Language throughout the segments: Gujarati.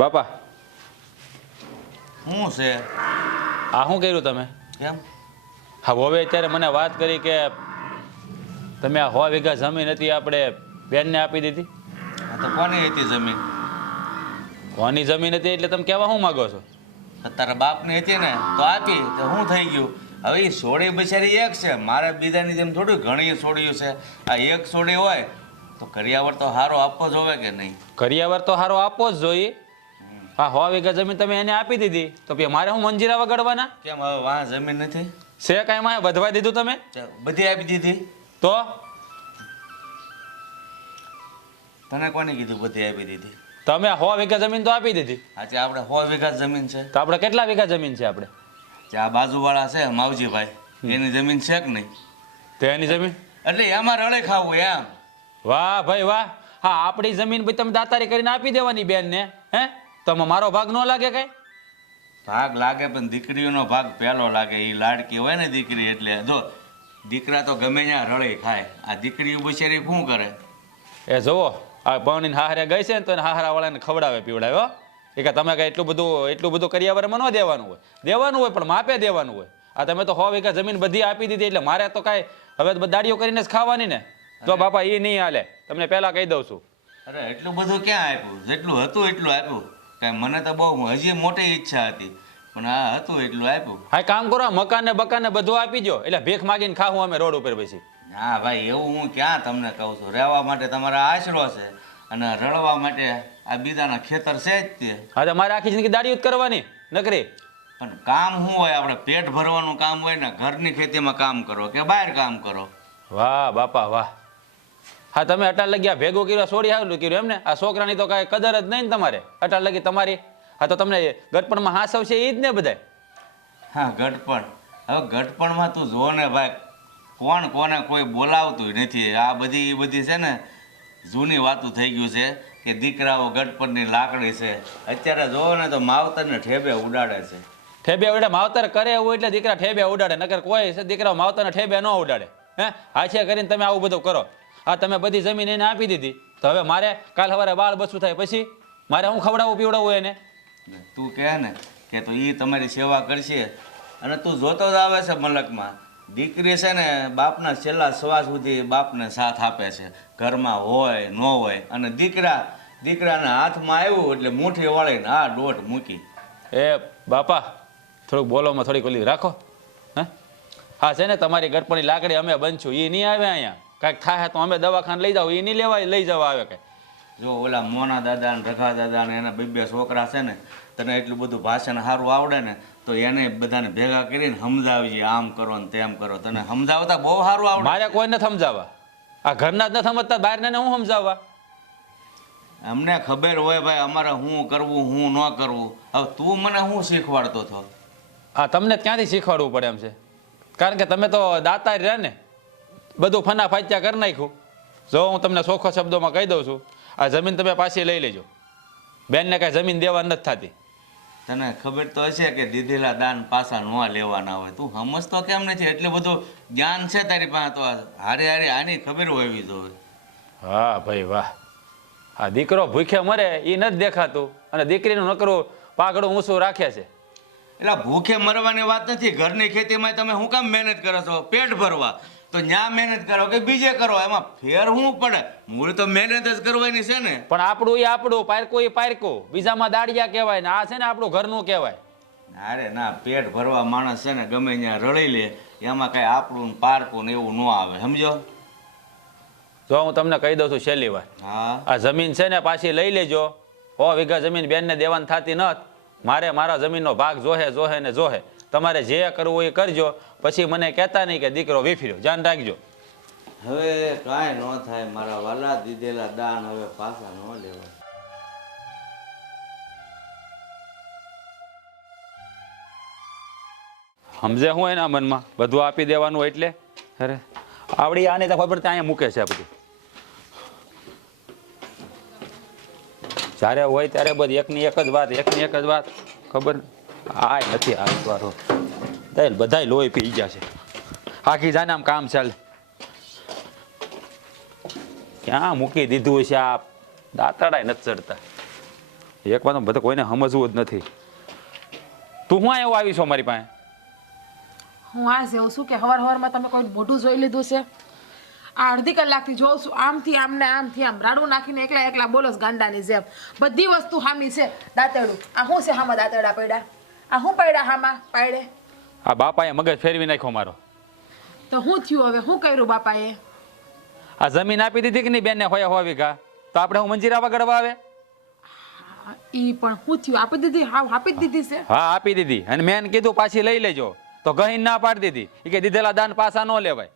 બાપા શું છે? આ શું કર્યું તમે? કેમ? હા હવે અત્યારે મને વાત કરી કે તમે આ 100 વીઘા જમીન હતી આપણે બેનને આપી દીધી. આ તો કોની હતી જમીન? કોની જમીન હતી એટલે તમે કહેવા શું માગો છો? તારા બાપની હતી ને તો આપી તો શું થઈ ગયું? હવે એ સોડી બિચારી એક છે, મારે બીજાની જેમ થોડું ઘણી સોડીઓ છે. આ એક સોડી હોય તો કરિયાવર તો સારો આપવો જોવે કે નહીં? કરિયાવર તો સારો આપવો જ જોઈએ. હા 100 વીઘા જમીન તમે એને આપી દીધી તો પછી મારે હું મંજીરા વગાડવાના? કેમ હવે વાહ જમીન નથી? છે કાંઈ માં વધવા દીધું તમે? બધી આપી દીધી. તો તને કોને કીધું બધી આપી દીધી? તમે 100 વીઘા જમીન તો આપી દીધી. આજે આપણે 100 વીઘા જમીન છે. તો આપણે કેટલા વીઘા જમીન છે આપણે? જે આ બાજુવાળા છે માવજીભાઈ, એની જમીન છે કે નહીં? તેની જમીન એટલે એમાં રળે ખાવું એમ. વાહ ભાઈ વાહ. હા આપણી જમીન ભાઈ તમે દાતારી કરીને આપી દેવાની બેનને. હે તો મારો ભાગ ન લાગે કઈ? ભાગ લાગે પણ દીકરીઓનો ભાગ પહેલો લાગે. એ લાડકી હોય ને દીકરી એટલે જો દીકરા તો ગમે ત્યાં રળી ખાય. આ દીકરીઓ બિચારી શું કરે? એ જુઓ આ ભણીને હારે ગઈ છે ને તો એને હારા વાળાને ખવડાવે પીવડાવે હો. એ કે તમે કઈ એટલું બધું કરિયાવરમાં ન દેવાનું હોય. દેવાનું હોય પણ માપે દેવાનું હોય. આ તમે તો 100 વીઘા જમીન બધી આપી દીધી એટલે મારે તો કાંઈ હવે દાડીઓ કરીને જ ખાવાની ને. તો બાપા એ નહીં હાલે, તમને પહેલા કહી દઉં છું. અરે એટલું બધું ક્યાં આપ્યું? જેટલું હતું એટલું આપ્યું. કાંઈ મને તો બહુ હજી મોટી ઈચ્છા હતી પણ આ હતું એટલું આપ્યું. હા કામ કરો, મકાન ને બધું આપી દો એટલે ભીખ માગીને ખાવું અમે રોડ ઉપર પછી. ના ભાઈ એવું હું ક્યાં તમને કહું છું. રહેવા માટે તમારા આશરો છે અને રળવા માટે આ બીજાના ખેતર છે જ તે. હા તો મારે આખી જિંદગી દાડીઓ જ કરવાની નકરી. પણ કામ શું હોય? આપણે પેટ ભરવાનું કામ હોય ને. ઘરની ખેતીમાં કામ કરો કે બહાર કામ કરો? વાહ બાપા વાહ. હા તમે અટાર લગી આ ભેગું કર્યું છોડી આવેલું કર્યું એમ ને? આ છોકરાની તો કાંઈ કદર જ નહીં ને તમારે અટાર લગી તમારી. હા તો તમને ગટપણમાં હાસવ છે એ જ ને બધાય. હા ગટપણ. હવે ગટપણમાં તું જો ને ભાઈ, કોણ કોને કોઈ બોલાવતું નથી. આ બધી છે ને જૂની વાતું થઈ ગયું છે કે દીકરાઓ ગટપણની લાકડી છે. અત્યારે જોવો ને તો માવતરને ઠેબે ઉડાડે છે. ઠેબે ઉડાડે? માવતર કરે એવું એટલે દીકરા ઠેબે ઉડાડે, નકર કોઈ દીકરા માવતરને ઠેબે ન ઉડાડે. હે હાથે કરીને તમે આવું બધું કરો. આ તમે બધી જમીન એને આપી દીધી તો હવે મારે કાલ સવારે બાળ બચ્ચું થાય પછી મારે હું ખવડાવવું પીવડાવવું એને? તું કહે ને કે તો એ તમારી સેવા કરશે અને તું જોતો જ આવે છે મલકમાં. દીકરી છે ને બાપના છેલ્લા શ્વાસ સુધી બાપને સાથ આપે છે, ઘરમાં હોય ન હોય. અને દીકરાના હાથમાં આવ્યું એટલે મુઠ્ઠી વાળીને આ દોઢ મૂકી. એ બાપા થોડુંક બોલોમાં થોડીક ઓલી રાખો. હે હા છે ને તમારી ગટપણની લાકડી અમે બનશું, એ નહીં આવે અહીંયા. કાંઈક થાય તો અમે દવાખાને લઈ જાવ, એ નહીં લેવાય લઈ જવા આવે કાંઈ. જો ઓલા મોના દાદા ને રઘા દાદા ને એના બે છોકરા છે ને, તને એટલું બધું ભાષણ સારું આવડે ને તો એને બધાને ભેગા કરીને સમજાવીએ આમ કરો ને તેમ કરો. તને સમજાવતા બહુ સારું આવડે. મારે કોઈ નથી સમજાવવા. આ ઘરના જ નથી સમજતા, બહારને હું સમજાવવા? અમને ખબર હોય ભાઈ અમારે શું કરવું શું ન કરવું. હવે તું મને શું શીખવાડતો હતો? આ તમને ક્યાંથી શીખવાડવું પડે એમ છે? કારણ કે તમે તો દાતા રહ્યા ને, બધું ફના ફાત્યા કરી નાખ્યું. જો હું તમને ચોખ્ખો શબ્દોમાં કહી દઉં છું, આ જમીન તમે પાછી લઈ લેજો. બેનને કાંઈ જમીન દેવા નથી થતી. તને ખબર તો હશે કે દીધેલા દાન પાછા ન લેવાના હોય. તું સમજતો કેમ નથી? એટલું બધું જ્ઞાન છે તારી પાસે તો હારે આની ખબર હોવી જોઈએ. હા ભાઈ વાહ. આ દીકરો ભૂખે મરે એ નથી દેખાતું અને દીકરીનું નકરું પાઘડું ઊંચું રાખે છે. એટલે ભૂખે મરવાની વાત નથી. ઘરની ખેતીમાં તમે શું કામ મહેનત કરો છો? પેટ ભરવા. તો ન્યા મહેનત કરો કે બીજે કરો, એમાં ફેર શું પડે? મૂળ તો મહેનત જ કરવાની છે ને. પણ આપણું એ આપણું, પારકું એ પારકું, બીજામાં દાડિયા કહેવાય ને આ છે ને આપણું ઘરનું કહેવાય. અરે ના, પેટ ભરવા માણસ છે ને ગમે ત્યાં રળી લે, એમાં કઈ આપણું ને પારકું ને એવું ન આવે, સમજો? જો હું તમને કહી દઉં છું છેલ્લી વાર, હા આ જમીન છે ને પાછી લઈ લેજો. 100 વીઘા જમીન બેનને દેવાની થતી નથી. મારે મારા જમીનનો ભાગ જોહે ને જોહે. તમારે જે કરવું એ કરજો, પછી મને કહેતા નહીં કે દીકરો વિફર્યો. ધ્યાન રાખજો. હવે કાંઈ ન થાય મારા વાલા. દીધેલા દાન હવે પાછા ન લેવાય. સમજે હું એના મનમાં બધું આપી દેવાનું એટલે? અરે આવડી આને તો ખબર ત્યાં અહીંયા મૂકે છે આ બધું. જ્યારે હોય ત્યારે બધી એકની એક જ વાત ખબર. આ નથી હાથવારો બધા લોહી પી ગયા છે. આખી જાને આમ કામ ચાલે. ક્યાં મૂકી દીધું છે આ દાંતડાય નથી ચડતા. એક વાત બધે કોઈને સમજવું જ નથી. તું હું એવું આવી છો મારી પાસે? હું આ જેવું છું કે હવારમાં તમે કોઈ મોઢું જોઈ લીધું છે? આ અડધી કલાકથી જોઉં છું આમથી આમને આમથી આમ રાડું નાખીને એકલા એકલા બોલો છો ગાંડાની જેમ. બધી વસ્તુ હામી છે. દાંતેડું આ શું છે? હામાં દાંતેડા પડ્યા? આ શું પડ્યા હામાં પાડે? આ બાપાએ મગજ ફેરવી નાખ્યો મારો. તો શું થયું હવે? શું કર્યું બાપાએ? આ જમીન આપી દીધી કે નહીં બેનને હોયા વીઘા, તો આપણે હું મંજીરા વગડવા આવે? ઈ પણ શું થયું? આપી દીધી? હાવ આપી જ દીધી છે? હા આપી દીધી. અને મેં એને કીધું પાછી લઈ લેજો, તો ગહીન ના પાડી દીધી. એ કે દીધેલા દાન પાછા ન લેવાય.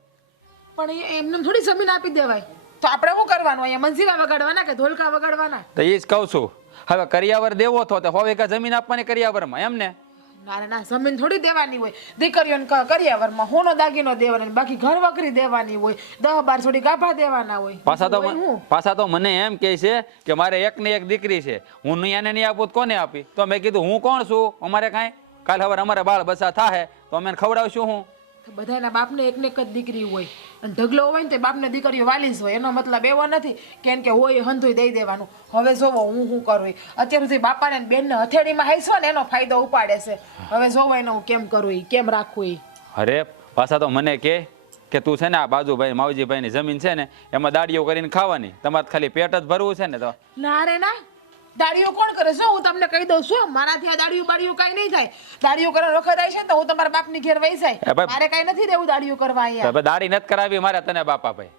પણ એમને થોડી જમીન આપી દેવાય. તો આપણે શું કરવાનું? અહીંયા મંજીરા વગાડવાના કે ધોલકા વગાડવાના? તો એ જ કહું છું. હવે કરિયાવર દેવો તો હો વીઘા જમીન આપવાની કરિયાવરમાં એમ ને? ના ના, જમીન થોડી દેવાની હોય. દીકરીઓને કરિયાવરમાં હોનો દાગીનો દેવાનો, બાકી ઘર વકરી દેવાની હોય. 10-12 છોડી ગાભા દેવાના હોય. પાછા તો મને એમ કહે છે કે મારે એક ને એક દીકરી છે, હું એને નહીં આપું તો કોને આપી? તો મેં કીધું હું કોણ છું? અમારે કાંઈ કાલ હવે અમારે બાળ બસા થાય તો અમે ખવડાવશું હું? બધાના બાપને એકને એક જ દીકરી હોય, અને ઢગલો હોય ને તે બાપને દીકરીઓ વાલી જ હોય. એનો મતલબ એવો નથી કે હોય હંધુય દઈ દેવાનું. હવે જોવો હું શું કરું. અત્યાર સુધી બાપાને ને બેનને હથેળીમાં હાઈસો ને એનો ફાયદો ઉપાડે છે. હવે જોવો એને હું કેમ કરું, કેમ રાખવું. અરે પાછા તો મને કે તું છે ને આ બાજુભાઈ માવજીભાઈની જમીન છે ને એમાં દાડીઓ કરીને ખાવાની, તમારે ખાલી પેટ જ ભરવું છે ને? તો ના રે ના, દાડીઓ કોણ કરે છે? હું તમને કહી દઉં છું, મારાથી આ દાડીઓ બાડીઓ કઈ નહીં થાય. દાડીઓ કરવા વખત આવી છે ને તો હું તમારા બાપની ઘેર વહી જાય. મારે કઈ નથી દેવું દાડીઓ કરવા અહીંયા. દાડી નથી કરાવી મારે તને બાપા ભાઈ.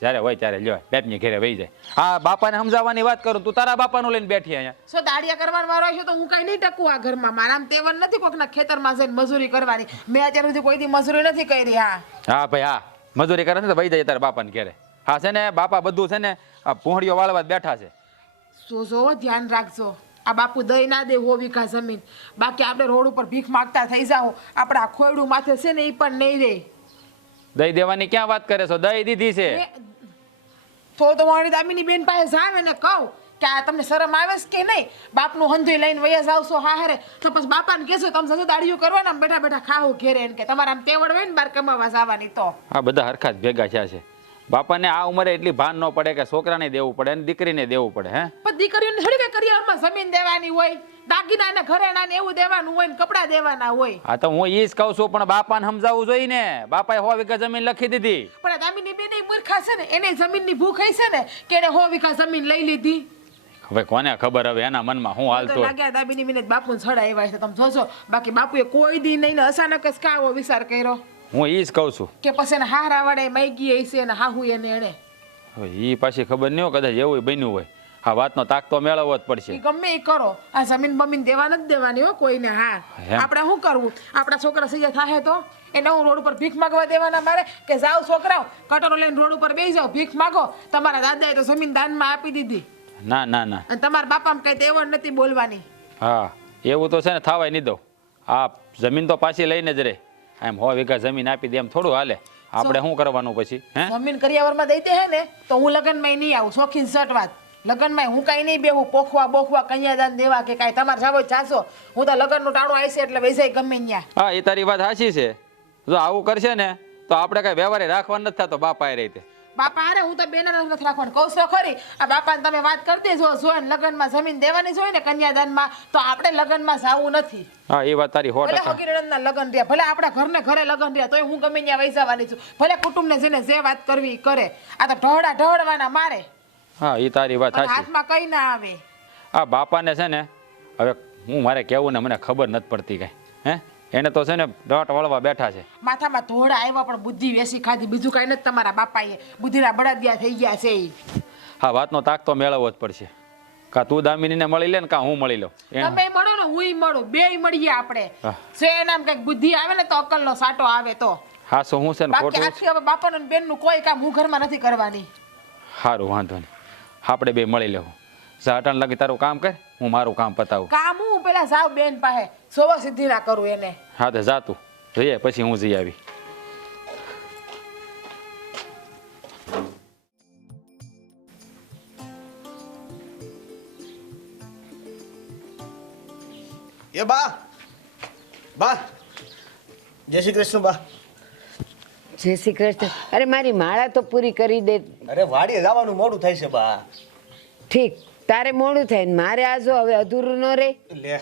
જયારે હોય ત્યારે લ્યો બાપની ઘેરે વહી જાય. હા બાપાને સમજાવવાની વાત કરું, તું તારા બાપાનું લઈને બેઠી અહીંયા. સો દાડિયા કરવાનો વારો છે તો હું કઈ નહીં ટકું આ ઘરમાં. મારા તેવન નથી કોકના ખેતરમાં જઈને મજૂરી કરવાની. મેં અત્યાર સુધી કોઈ દી મજૂરી નથી કરી. હા ભાઈ હા, મજૂરી કરે ને તો વહી જાય તારા બાપાને ઘેરે. હા છે ને બાપા બધું છે ને આ પૂંહળીઓ વાળવા બેઠા છે. જો ધ્યાન રાખજો, આ બાપુ દઈ ના દે હો વીઘા જમીન. બાકી આપણે રોડ ઉપર ભીખ માંગતા થઈ જાઓ. આપણા ખોયડું માથે છે ને એ પણ નહીં રે. દઈ દેવાની ક્યાં વાત કરે છો? દઈ દીધી છે. તો મારી દામીની બેન પાસે જાવે ને કહું કે આ તમને શરમ આવે છે કે નહીં? બાપનું હંધુય લઈને વયા જાવશો હારે તો પછી બાપાને કહેશો તમે જજો દાડીઓ કરવાના બેઠા બેઠા ખાવું ઘેરે એમ કે તમારે આમ તેવડ હોય ને બહાર કમાવા જવાની. તો આ બધા હરખા જ ભેગા થયા છે. બાપાને આ ઉંમરે એટલી ભાન ન પડે કે છોકરાને દેવું પડે અને દીકરીને દેવું પડે. હે પણ દીકરીઓને થોડી કઈ કરિયાવરમાં જમીન દેવાની હોય, દાગીના ને ઘરેણા ને એવું દેવાનું હોય ને કપડા દેવાના હોય. હા તો હું ઈ જ કહું છું, પણ બાપાને સમજાવવું જોઈએ ને. બાપાએ 100 વીઘા જમીન લખી દીધી. પણ દામીની બેન મૂર્ખા છે ને, એને જમીનની ભૂખ હશે ને કે એને 100 વીઘા જમીન લઈ લીધી. હવે કોને ખબર હવે એના મનમાં શું હાલતું. લાગ્યા દામીની બેન બાપુને છડાવ્યા છે તમે જોજો. બાકી બાપુએ કોઈ દી નહીં ને અચાનક જ કાવો વિચાર કર્યો. હું ઈ જ કહું છું કે પછી એને હારા વાળે માગી હશે ને હાહુ એને હવે ઈ પાછી ખબર નહીં હોય, કદાચ એવું બન્યું હોય. આ વાતનો તાક તો મેળવવો જ પડશે. ગમે એ કરો, આ જમીન બમીન દેવા નથી દેવાની હો કોઈને. હા આપણે શું કરવું? આપણા છોકરા સૈયા થાય તો એને હું રોડ ઉપર ભીખ માંગવા દેવાના મારે? કે જાઓ છોકરાઓ કટોરો લઈને રોડ ઉપર બેસી જાઓ, ભીખ માંગો. તમારા દાદાએ તો જમીન દાનમાં આપી દીધી. ના ના ના, અને તમારા બાપામાં કઈ તેવડ નથી બોલવાની. હા એવું તો છે ને, થાવાય નહીં દઉં. આ જમીન તો પાછી લઈને જ રે. એમ 100 વીઘા જમીન આપી દે એમ થોડું હાલે? આપણે શું કરવાનું પછી? હે જમીન કરિયાવરમાં દઈ દે હે ને તો હું લગ્નમાં નહીં આવું. શોખીન સટ વાત. લગ્નમાં હું કઈ નહીં બેહું પોખવા બોખવા કન્યાદાન દેવા કે કાંઈ. તમારે જાવો જાશો, હું તો લગ્નનું ટાણું આવશે એટલે વૈસાય ગમે ત્યાં. હા એ તારી વાત સાચી છે. જો આવું કરશે ને તો આપણે કઈ વ્યવહારે રાખવા નથી થતો. બાપા એ રીતે બાપા અરે હું તો બેન નથી રાખવાનું કહું છો ખરી. આ બાપાને તમે વાત કરતી જો લગ્નમાં જમીન દેવાની જ હોય ને કન્યાદાનમાં, તો આપણે લગ્નમાં જવું નથી. હા એ વાત તારી 100%. હકીરતના લગ્ન રહ્યા, ભલે આપણા ઘરને ઘરે લગ્ન રહ્યા તોય હું ગમે ત્યાં વૈસાવાની છું. ભલે કુટુંબને જેને જે વાત કરવી કરે. આ તો ઢળવાના મારે. હા એ તારી વાત સાચી. હાથમાં કઈ ના આવે. આ બાપાને છે ને હવે હું મારે કેવું ને મને ખબર નથી પડતી કઈ. હે એને તો છે ને ડટ વળવા બેઠા છે. માથામાં ધોળા આવ્યા પણ બુદ્ધિ વેસી ખાધી. બીજું કઈ નથી તમારા બાપાએ. બુદ્ધિના બળદિયા થઈ ગયા છે. હા વાતનો તાક તો મેળવવો જ પડશે. કા તું દામિનીને મળી લે ને કા હું મળી લઉં. તમે મળો ને હુંય મળું, બેય મળીએ આપણે. છે એનામ કઈક બુદ્ધિ આવે ને તો અકલનો સાટો આવે તો. હા સો હું છે ને બાકી આખી હવે બાપાનું ને બેનનું કોઈ કામ હું ઘરમાં નથી કરવાની. સારું વાંધો નહીં, આપણે બે મળી લેવું. ઝાટણ લગી તારું કામ કર, હું મારું કામ પતાવું. કામ હું પેલા જાવ બેન પાસે સોવા સિદ્ધિ ના કરું એને. હા તો જા તું જઈએ પછી હું જઈ આવી. એ બા જય શ્રી કૃષ્ણ બા. જય શ્રી કૃષ્ણ. અરે મારી માળા તો પૂરી કરી દે. અરે વાડીએ જવાનું મોડું થાય છે બા. ઠીક તારે મોડું થાય ને મારે આ જો હવે અધૂરું ન રહે. લે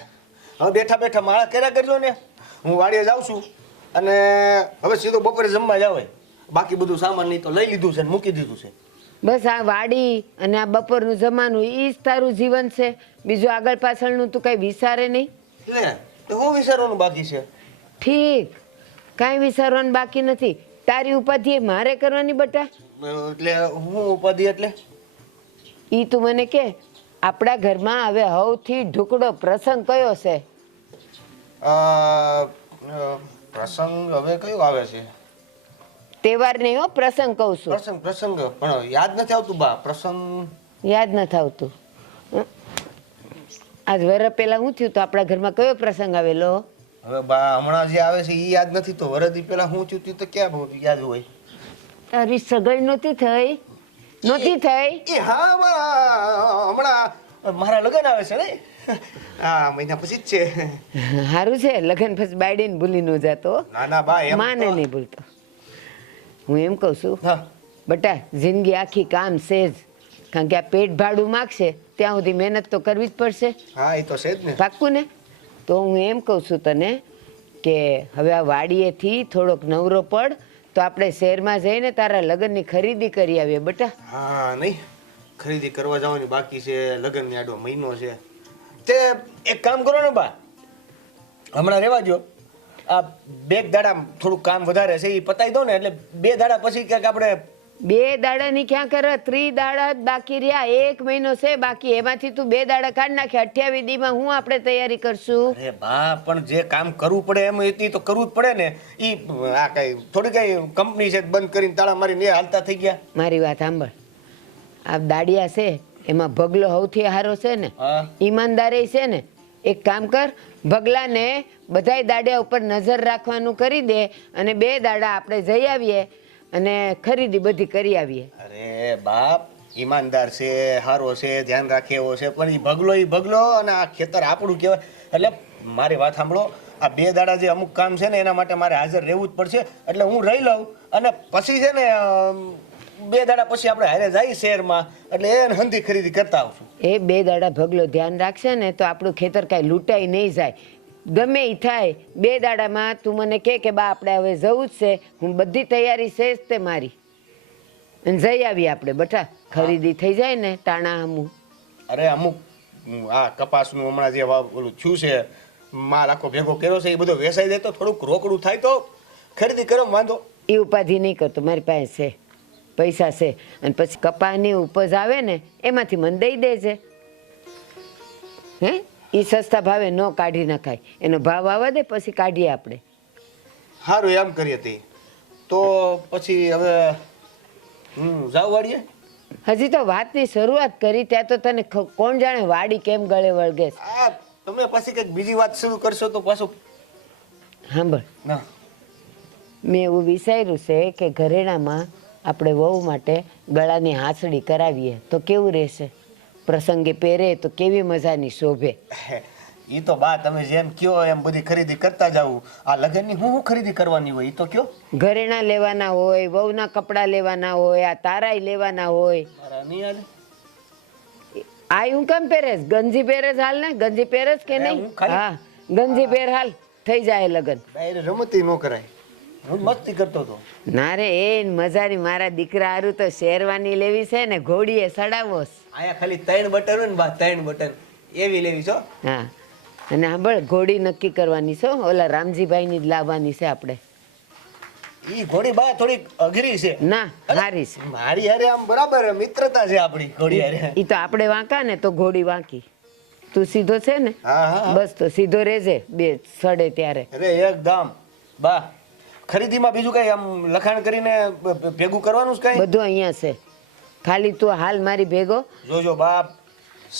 હવે બેઠા બેઠા માળા કર્યા કરજો ને. હું વાડીએ જાઉં છું અને હવે સીધો બપોરે જમવા જાવ. બાકી બધું સામાન નહીં તો લઈ લીધું છે ને મૂકી દીધું છે. બસ આ વાડી અને આ બપોરનું જમાનું ઈ જ તારું જીવન છે. બીજું આગળ પાછળનું તું કઈ વિચારે નહીં. લે તો હું વિચારવાનું બાકી છે? ઠીક, કાંઈ વિચારવાનું બાકી નથી. તારી ઉપાધિ એ મારે કરવાની બટા. એટલે હું ઉપાધિ એટલે ઈ તું મને કે આપણા ઘરમાં હવે સૌથી ઢુકડો પ્રસંગ કયો છે? પ્રસંગ હવે કયો આવે છે? તહેવાર નહીં હો, પ્રસંગ કહું છું. પ્રસંગ પ્રસંગ પણ યાદ નથી આવતું બા. પ્રસંગ યાદ નથી આવતું. આજ વરસ પહેલા શું થયું તો આપણા ઘરમાં કયો પ્રસંગ આવેલો? હવે બા હમણાં જે આવે છે એ યાદ નથી તો વરદી પેલા હું થયું તો ક્યાં બહુ યાદ હોય? તારી સગાઈ નહોતી થઈ? નહોતી થઈ? એ હા બા હમણાં મારા લગ્ન આવે છે ને. હા મહિના પછી જ છે. સારું છે, લગ્ન પછી બાયડીને ભૂલી ન જાતો. ના ના બા એમ માને નહીં ભૂલતો. હું એમ કહું છું હા બટા, જિંદગી આખી કામ છે જ. કારણ કે આ પેટ ભાડું માગશે ત્યાં સુધી મહેનત તો કરવી જ પડશે. હા એ તો છે જ ને. પાક્કું ને? તો હું એમ કહું છું તને કે હવે આ વાડીએથી થોડોક નવરો પડ તો આપણે શહેરમાં જઈને તારા લગ્નની ખરીદી કરી આવીએ બટા. હા નહીં ખરીદી કરવા જવાની બાકી છે. લગ્નની આડો મહિનો છે. તે એક કામ કરો ને બા, હમણાં રહેવા દો. આ 2 દાડા થોડું કામ વધારે છે એ પતાવી દો ને એટલે 2 દાડા પછી ક્યાંક આપણે 2 દાડાની ક્યાં કરે? 3 દાડા જ બાકી રહ્યા. 1 મહિનો છે બાકી. એમાંથી તું 2 દાડા કાઢી નાખે. 28 દીમાં હું આપણે તૈયારી કરશું? અરે બા પણ જે કામ કરવું પડે એમ એ તો કરવું જ પડે ને. ઈ આ કઈ થોડી કઈ કંપની છે બંધ કરીને તાળા મારીને હાલતા થઈ ગયા. મારી વાત સાંભળ. આ દાડિયા છે એમાં ભગલો સૌથી હારો છે ને, હા ઈમાનદારી છે ને. એક કામ કર, ભગલાને બધાય દાડિયા ઉપર નજર રાખવાનું કરી દે અને 2 દાડા આપણે જઈ આવીએ અને ખરીદી બધી કરી આવીએ. અરે બાપ ઈમાનદાર છે, હારો છે, ધ્યાન રાખે એવો છે, પણ ઈ ભગલો અને આ ખેતર આપણું કહેવાય. એટલે મારી વાત સાંભળો, આ 2 દાડા જે અમુક કામ છે ને એના માટે મારે હાજર રહેવું જ પડશે. એટલે હું રહી લઉં અને પછી છે ને 2 દાડા પછી આપણે હારે જઈએ શહેરમાં એટલે એને હંધી ખરીદી કરતા આવશું. એ 2 દાડા ભગલો ધ્યાન રાખશે ને તો આપણું ખેતર કાંઈ લૂંટાઈ નહીં જાય. ગમે એ થાય 2 દાડામાં તું મને કે બા આપણે હવે જવું જ છે, હું બધી તૈયારી છે જ તે મારી, અને જઈ આવીએ આપણે બટા. ખરીદી થઈ જાય ને ટાણા હમું. અરે અમુક આ કપાસનું હમણાં જે ઓલું થયું છે, માલ આખો ભેગો કર્યો છે, એ બધો વેચાઈ જાય તો થોડુંક રોકડું થાય તો ખરીદી કરો વાંધો. એ ઉપાધિ નહીં કરતો, મારી પાસે છે, પૈસા છે. અને પછી કપાસની ઉપજ આવે ને એમાંથી મને દઈ દેજે. હે એ સસ્તા ભાવે ન કાઢી નખાય. એનો ભાવ આવવા દે પછી કાઢીએ આપણે. સારું એમ કરી હતી તો પછી હવે જાવ વાડીએ. હજી તો વાતની શરૂઆત કરી ત્યાં તો તને કોણ જાણે વાડી કેમ ગળે વળગે છે. આ તમે પછી કંઈક બીજી વાત શરૂ કરશો તો પાછું સાંભળ, ના. મેં એવું વિચાર્યું છે કે ઘરેણામાં આપણે વહુ માટે ગળાની હાંસડી કરાવીએ તો કેવું રહેશે? પ્રસંગે પહેરે તો કેવી મજાની શોભે. ઈ તો બા તમે જેમ કયો એમ બધી ખરીદી કરતા જાવું. આ લગ્નની હું ખરીદી કરવાની હોય ઈ તો કયો. ઘરેણા લેવાના હોય, વહુના કપડાં લેવાના હોય, આ તારાય લેવાના હોય. મારા નહીં હાલે. આ હું કેમ પહેરેસ? ગંજી પહેરેસ હાલ ને? ગંજી પહેરેસ કે નહીં? હું ખાલી- હા ગંજી પહેર હાલ, થઈ જાય લગન. ડાયરે રમતી ન કરાય. હું મસ્તી કરતો હતો. ના રે એ મજાની. મારા દીકરા હારું તો શેરવાની લેવી છે ને ઘોડીએ સડાવો છે. આયા ખાલી 3 બટન હોય ને બા 3 બટન એવી લેવી છો. હા અને સાંભળ, ઘોડી નક્કી કરવાની છે હો. ઓલા રામજીભાઈની જ લાવવાની છે આપણે. ઈ ઘોડી બા થોડી અઘરી છે. ના હારી છે. મારી હારે આમ બરાબર મિત્રતા છે આપણી ઘોડી હારે. ઈ તો આપણે વાંકા ને તો ઘોડી વાંકી. તું સીધો છે ને? હા હા બસ તો સીધો રહેજે 2 સડે ત્યારે. અરે એકદમ બા. ખરીદીમાં બીજું કઈ આમ લખાણ કરીને ભેગું કરવાનું જ કઈ? બધું અહીંયા છે. ખાલી તું હાલ મારી ભેગો. જોજો બાપ,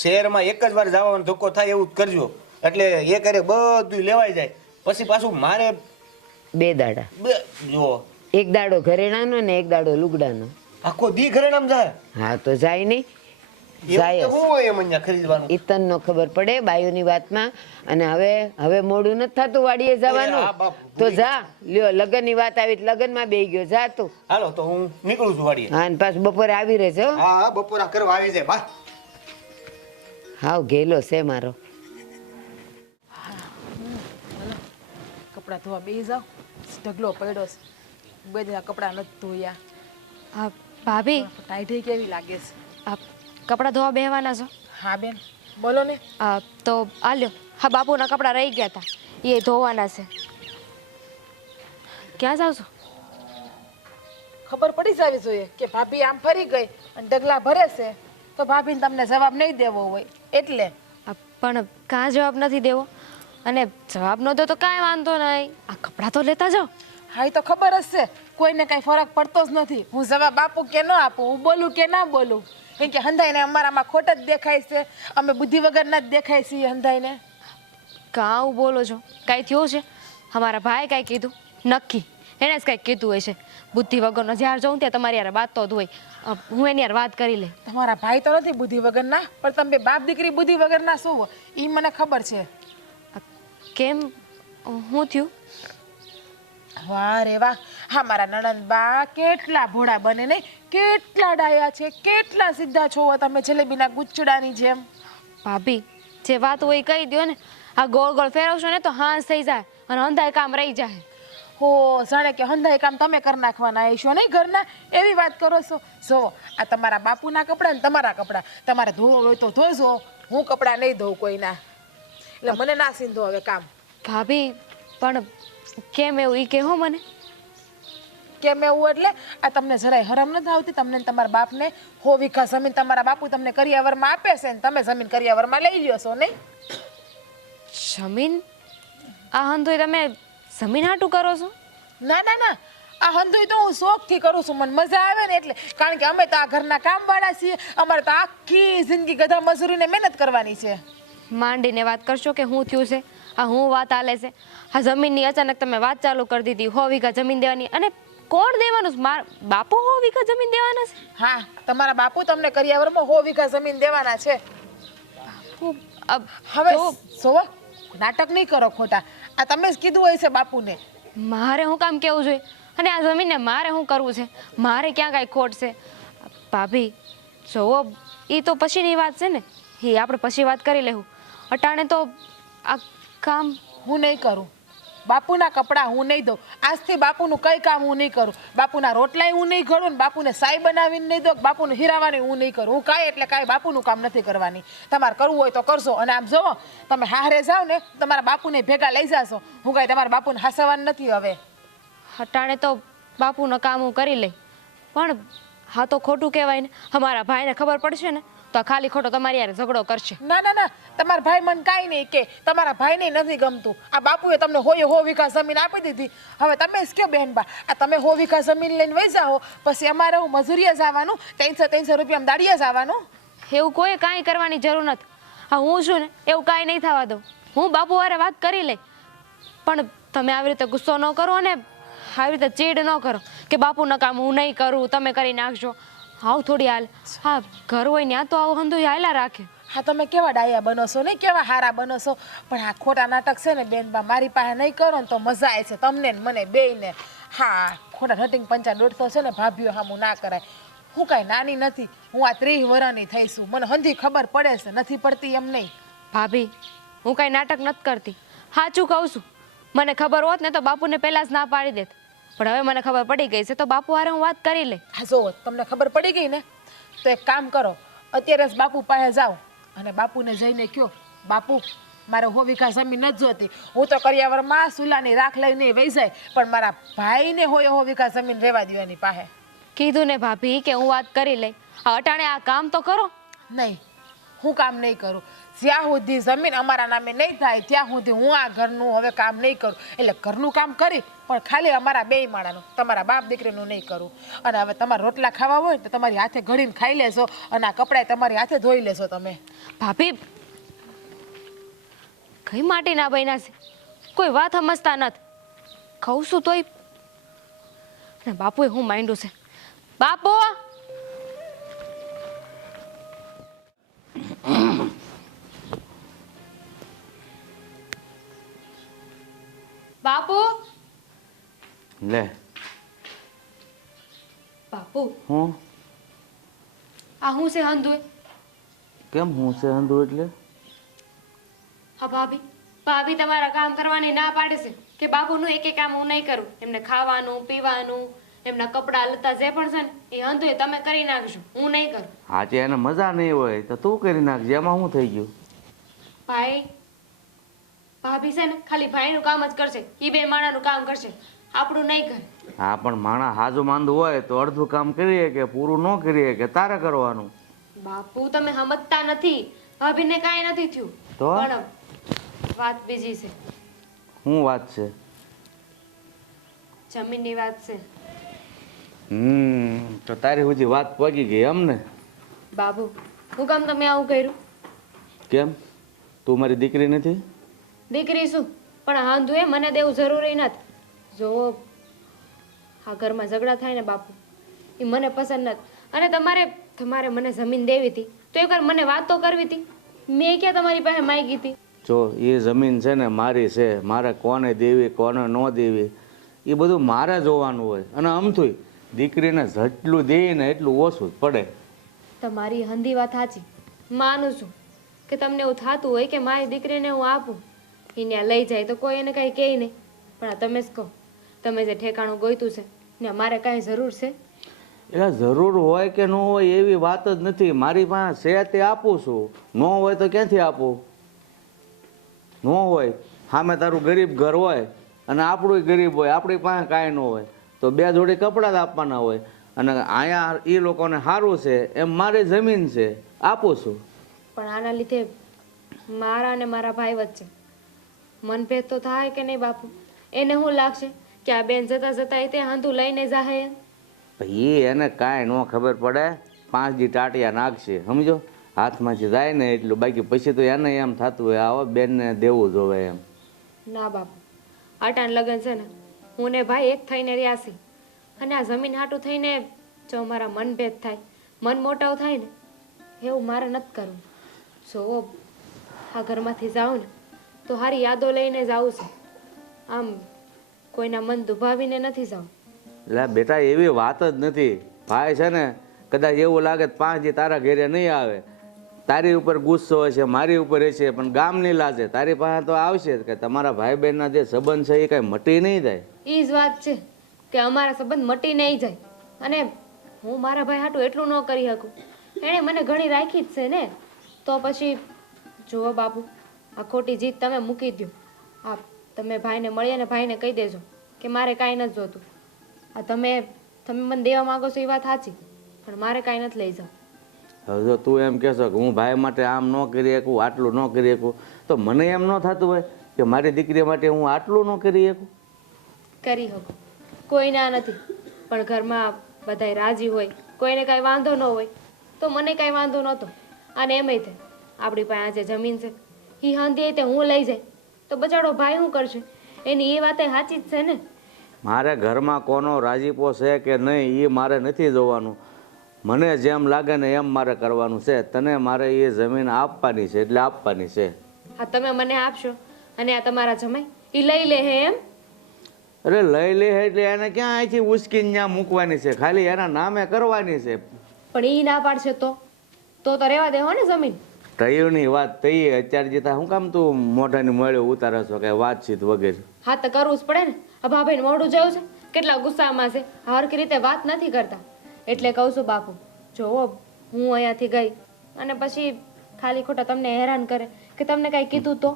શહેરમાં એક જ વાર જવાનો ધક્કો થાય એવું જ કરજો. એટલે એ કરે બધું લેવાઈ જાય. પછી પાછું મારે 2 દાડા. જો 1 દાડો ઘરેણાનો ને 1 દાડો લુગડાનો. આખો દી ઘરે નામ જાય. હા તો જાય નહીં? એવું જાય તો હું હોય એમ અહીંયા ખરીદવાનું. ઈતન નો ખબર પડે બાયુની વાતમાં. અને હવે મોડું નથી થતું વાડીએ હા, જવાનું. બાપ, તો જા લ્યો, લગ્નની વાત આવી લગ્નમાં બેહી ગયો. જા તું. હાલો તો હું નીકળું છું વાડીએ. હા અને પાછું બપોરે આવી રહેજે હો. હા હા બપોરા કરવા આવી જાય બા. હાવ ગેલો છે મારો. કપડાં ધોવા બેસી જાઓ, ઢગલો પડ્યો છે, બધા કપડાં નથી ધોયા. હા ભાભી, ટાઈટ કેવી લાગે છે? આ કપડાં ધોવા બેહવાના છો? હા બેન, બોલો ને. તો આ લ્યો, હા બાપુના કપડાં રહી ગયા હતા, એ ધોવાના છે. ક્યાં જાવ છો? ખબર પડી જવી જોઈએ કે ભાભી આમ ફરી ગઈ અને ડગલા ભરે છે, તો ભાભીને તમને જવાબ નહીં દેવો હોય એટલે. પણ કાં જવાબ નથી દેવો? અને જવાબ ન દો તો કાંઈ વાંધો નહીં, આ કપડાં તો લેતા જાઓ. હા, એ તો ખબર જ છે, કોઈને કાંઈ ફરક પડતો જ નથી. હું જવાબ આપું કે ન આપું, હું બોલું કે ના બોલું, કેમ કે હંધાઈને અમારામાં ખોટ જ દેખાય છે, અમે બુદ્ધિ વગરના જ દેખાય છીએ હંધાઈને. કાં આવું બોલો છો? કાંઈ થયું છે? અમારા ભાઈ કાંઈ કીધું? નક્કી એને જ કાંઈક કીધું હોય છે. બુદ્ધિ વગરનો જ્યાં જોઉં ત્યાં તમારી યાર વાત તો જ હોય. હું એની યાર વાત કરી લઈ. તમારા ભાઈ તો નથી બુદ્ધિ વગરના, પણ તમે બે બાપ દીકરી બુદ્ધિ વગરના શું હો એ મને ખબર છે. કેમ, શું થયું? વાહ રે વાહ, હા મારા નણંદ બા કેટલા ભોળા બને નહીં, કેટલા ડાયા છે, કેટલા સીધા છો તમે, જલેબીના ગુચડાની જેમ. ભાભી, જે વાત હોય એ કહી દો ને. આ ગોળ ગોળ ફેરવશો ને તો હાંસ થઈ જાય અને અંધાય કામ રહી જાય. હો, જાણે કે હંધાઈ કામ તમે કરી નાખવાના હશો નહીં ઘરના, એવી વાત કરો છો. જો આ તમારા બાપુના કપડાં ને તમારા કપડાં, તમારે ધોવો હોય તો ધોજો, હું કપડાં નહીં ધોઉં કોઈના, એટલે મને ના સીંધો હવે કામ. ભાભી, પણ કેમ એવું ઈ કહો મને. કેમ એવું એટલે આ તમને જરાય હરમ નથી આવતી? તમને ને તમારા બાપને 100 વીઘા જમીન તમારા બાપુ તમને કરિયાવરમાં આપે છે ને તમે જમીન કરિયાવરમાં લઈ લ્યો છો નહીં? જમીન? આ હંધોય તમે જમીન હાટું કરો છો? ના ના ના, આ હંધુય તો હું શોખથી કરું છું, મને મજા આવે ને એટલે. કારણ કે અમે તો આ ઘરના કામવાળા છીએ, અમારે તો આખી જિંદગી ગધા મજૂરીને મહેનત કરવાની છે. માંડીને વાત કરશો કે હું થયું છે? આ હું વાત હાલે છે? આ જમીનની અચાનક તમે વાત ચાલુ કરી દીધી, 100 વીઘા જમીન દેવાની. અને કોણ દેવાનું છે? બાપુ 100 વીઘા જમીન દેવાના છે? હા, તમારા બાપુ તમને કરિયાવરમાં 100 વીઘા જમીન દેવાના છે. હવે જોવો, નાટક નહીં કરો ખોટા, આ તમે જ કીધું હોય છે બાપુને. મારે હું કામ કેવું જોઈએ? અને આ જમીનને મારે શું કરવું છે? મારે ક્યાં કાંઈ ખોટ છે? ભાભી જોવો, એ તો પછીની વાત છે ને, એ આપણે પછી વાત કરી લેવું. અટાણે તો આ કામ હું નહીં કરું, બાપુના કપડાં હું નહીં દઉં, આજથી બાપુનું કઈ કામ હું નહીં કરું, બાપુના રોટલાય હું નહીં ઘડું ને બાપુને સાય બનાવીને નહીં દઉં, બાપુને હીરાવાની હું નહીં કરું. હું કાંઈ એટલે કાંઈ બાપુનું કામ નથી કરવાની. તમારે કરવું હોય તો કરશો. અને આમ જોવો, તમે હારે જાઓ ને તમારા બાપુને ભેગા લઈ જાશો. હું કાંઈ તમારા બાપુને હાસવાનું નથી હવે. અટાણે તો બાપુનું કામ હું કરી લઈ, પણ હા તો ખોટું કહેવાય ને. અમારા ભાઈને ખબર પડશે ને તો આ ખાલી ખોટો તમારી યાર ઝઘડો કરશે. ના ના ના, તમારા ભાઈ મને કાંઈ નહીં કે, તમારા ભાઈને નથી ગમતું. આ બાપુએ તમને 100 વીઘા જમીન આપી દીધી, હવે તમે જ કયો બેનબા, આ તમે 100 વીઘા જમીન લઈને વહી જાઓ, પછી અમારે હું મજૂરીએ જવાનું, 300 રૂપિયામાં દાડીએ જવાનું. એવું કોઈ કાંઈ કરવાની જરૂર નથી. હા હું છું ને એવું કાંઈ નહીં થવા દઉં. હું બાપુ હારે વાત કરી લઈ, પણ તમે આવી રીતે ગુસ્સો ન કરો ને આવી રીતે ચીડ ન કરો કે બાપુના કામ હું નહીં કરું, તમે કરી નાખજો. હાવ થોડી હાલ, હા ઘર હોય ત્યાં તો આવું હંધું હાલ્યા રાખે. હા, તમે કેવા ડાયા બનો છો ને, કેવા હારા બનો છો, પણ આ ખોટા નાટક છે ને બેનબા મારી પાસે નહીં કરો ને તો મજા આવે છે તમને ને મને બેયને. હા, ખોટા નટિંગ પંચા દોડતો છે ને ભાભીઓ હામું ના કરાય. હું કાંઈ નાની નથી, હું આ 30 વર્ષની થઈશું, મને હંધી ખબર પડે છે, નથી પડતી એમ નહીં. ભાભી, હું કાંઈ નાટક નથી કરતી, સાચું કહું છું. મને ખબર હોત ને તો બાપુને પહેલાં જ ના પાડી દેત, પણ હવે મને ખબર પડી ગઈ છે તો બાપુ હારે હું વાત કરી લઈ. હા જો તમને ખબર પડી ગઈ ને તો એક કામ કરો, અત્યારે જ બાપુ પાસે જાઓ અને બાપુને જઈને કહો, બાપુ મારે 100 વીઘા જમીન નથી જોતી, હું તો કરિયાવરમાં સુલાની રાખ લઈને વહી જાય, પણ મારા ભાઈને 100 વીઘા જમીન રહેવા દો એની પાસે. કીધું ને ભાભી કે હું વાત કરી લઈ. અટાણે આ કામ તો કરો. નહીં, હું કામ નહીં કરું. જ્યાં સુધી જમીન અમારા નામે નહીં થાય ત્યાં સુધી હું આ ઘરનું હવે કામ નહીં કરું. એટલે ઘરનું કામ કરી પણ ખાલી અમારા બેય માળાનું, તમારા બાપ દીકરીનું નહીં કરું. અને હવે તમારે રોટલા ખાવા હોય તો તમારી હાથે ઘડીને ખાઈ લેશો અને આ કપડાં તમારી હાથે ધોઈ લેશો તમે. ભાભી કઈ માટીના બન્યા છે, કોઈ વાત સમજતા નથી. કહું છું તોય. અને બાપુએ હું માંડ્યું છે. બાપુ બાપુ લે બાપુ હું આ હું છે હંધુય? કેમ હું છે અંધું એટલે? હા ભાભી, ભાભી તમારા કામ કરવાની ના પાડે છે કે બાપુનું એક એક કામ હું નહીં કરું. એમને ખાવાનું પીવાનું એમના કપડાં લતા જે પણ છે ને એ હંધુય તમે કરી નાખજો, હું નહીં કરું. આજે એને મજા નહીં હોય તો તું કરી નાખજે, એમાં શું થઈ ગયું? ભાઈ ભાભી છે ને ખાલી ભાઈનું કામ જ કરશે, ઈ બે માણાનું કામ કરશે, આપણું નહીં કરે. હા પણ માણસ હાજુ માંદું હોય તો અડધું કામ કરીએ કે પૂરું ન કરીએ કે તારે કરવાનું? બાપુ તમે સમજતા નથી, ભાભીને કાંઈ નથી થયું. તો? પણ વાત બીજી છે, શું વાત છે? જમીનની વાત છે. તો તારી સુધી વાત પગી ગઈ એમ ને? બાબુ હું કામ તમે આવું કર્યું? કેમ તું મારી દીકરી નથી? દીકરી શું, પણ હાંધુ એ મને દેવું જરૂરી નથી. જો આ ઘરમાં ઝઘડા થાય ને બાપુ, એ મને પસંદ નથી. અને તમારે મને જમીન દેવી હતી તો એકવાર મને વાત તો કરવી હતી. મેં ક્યાં તમારી પાસે માંગી હતી? જો એ જમીન છે ને મારી છે, મારે કોને દેવી કોને ન દેવી એ બધું મારે જોવાનું હોય. અને આમથું દીકરીને જેટલું દે ને એટલું ઓછું જ પડે. તમારી હંધી વાત સાચી, માનું છું કે તમને એવું થતું હોય કે મારી દીકરીને હું આપું, એને લઈ જાય તો કોઈ એને કાંઈ કહે નહીં. પણ આ તમે જ કહો, તમે જે ઠેકાણું ગોઈતું છે ને મારે કાંઈ જરૂર છે? એટલે જરૂર હોય કે ન હોય એવી વાત જ નથી. મારી પાસે છે તે આપું છું, ન હોય તો ક્યાંથી આપું? ન હોય સામે તારું ગરીબ ઘર હોય અને આપણું ગરીબ હોય, આપણી પાસે કાંઈ ન હોય તો બે જોડી કપડાં જ આપવાના હોય. અને અહીંયા એ લોકોને સારું છે એમ મારી જમીન છે, આપું છું. પણ આના લીધે મારા અને મારા ભાઈ વચ્ચે મનભેદ તો થાય કે નહીં બાપુ? એને શું લાગશે કે આ બેન જતા જતા એ તે હાંધું લઈને જાહે? એ એને કાંઈ ન ખબર પડે, 5 દી ટાટિયા નાખશે સમજો, હાથમાંથી જાય ને એટલું. બાકી પછી તો એને એમ થતું હોય આવો બેનને દેવું જોવે એમ. ના બાપુ, આટાન લગન છે ને હું ને ભાઈ એક થઈને રહ્યા છીએ. અને આ જમીન હાટું થઈને જો મારા મનભેદ થાય, મન મોટાવ થાય ને એવું મારે નથી કરવું. જો આ ઘરમાંથી જાઉં ને તો હારી યાદો લઈને જાઉં છે, આમ કોઈના મન દુભાવીને નથી જાઉં. એટલે બેટા એવી વાત જ નથી. ભાઈ છે ને કદાચ એવું લાગે 5 દી તારા ઘરે નહીં આવે, તારી ઉપર ગુસ્સો હશે, મારી ઉપર હશે, પણ ગામની લાજે તારી પાસે તો આવશે જ. કે તમારા ભાઈ બહેનના જે સંબંધ છે એ કાંઈ મટી નહીં જાય. એ જ વાત છે કે અમારા સંબંધ મટી નહીં જાય. અને હું મારા ભાઈ હાટું એટલું ન કરી શકું, એણે મને ઘણી રાખી જ છે ને. તો પછી જુઓ બાપુ, આ ખોટી જીત તમે મૂકી દો. આ તમે ભાઈને મળીએ ને ભાઈને કહી દેજો કે મારે કાંઈ નથી જોતું. આ તમે મને દેવા માંગો છો એ વાત સાચી, પણ મારે કાંઈ નથી લઈ જાવ. હવે જો તું એમ કહેશો કે હું ભાઈ માટે આમ ન કરી શકું, આટલું ન કરી શકું, તો મને એમ ન થતું હોય કે મારી દીકરી માટે હું આટલું ન કરી શકું? કરી શકો, કોઈ ના નથી. પણ ઘરમાં બધાય રાજી હોય, કોઈને કાંઈ વાંધો ન હોય તો મને કાંઈ વાંધો નહોતો. અને એમય તે આપણી પાસે આજે જમીન છે એ હાંધી તે હું લઈ જાય તો બચાડો ભાઈ શું કરશે? એની એ વાતે સાચી જ છે ને. મારે ઘરમાં કોનો રાજીપો છે કે નહીં એ મારે નથી જોવાનું. મને જેમ લાગે ને એમ મારે કરવાનું છે. તને મારે એ જમીન આપવાની છે એટલે આપવાની છે. હા તમે મને આપશો અને આ તમારા જમાઈ એ લઈ લે હે એમ? અરે લઈ લે એટલે એને ક્યાં અહીંથી ઉશ્કીને ત્યાં મૂકવાની છે, ખાલી એના નામે કરવાની છે. પણ એ ના પાડશે તો રહેવા દેવો ને જમીન. તયુની વાત થઈ અત્યારે જતા શું કામ તું મોઢાની મળે ઉતારે છો કે વાતચીત વગેરે? હા તો કરવું જ પડે ને. આ ભાભીને મોઢું જોયું છે કેટલા ગુસ્સામાં છે, હરખી રીતે વાત નથી કરતા. એટલે કહું છું બાપુ, જો હું અહીંયાથી ગઈ અને પછી ખાલી ખોટા તમને હેરાન કરે કે તમને કાંઈ કીધું તો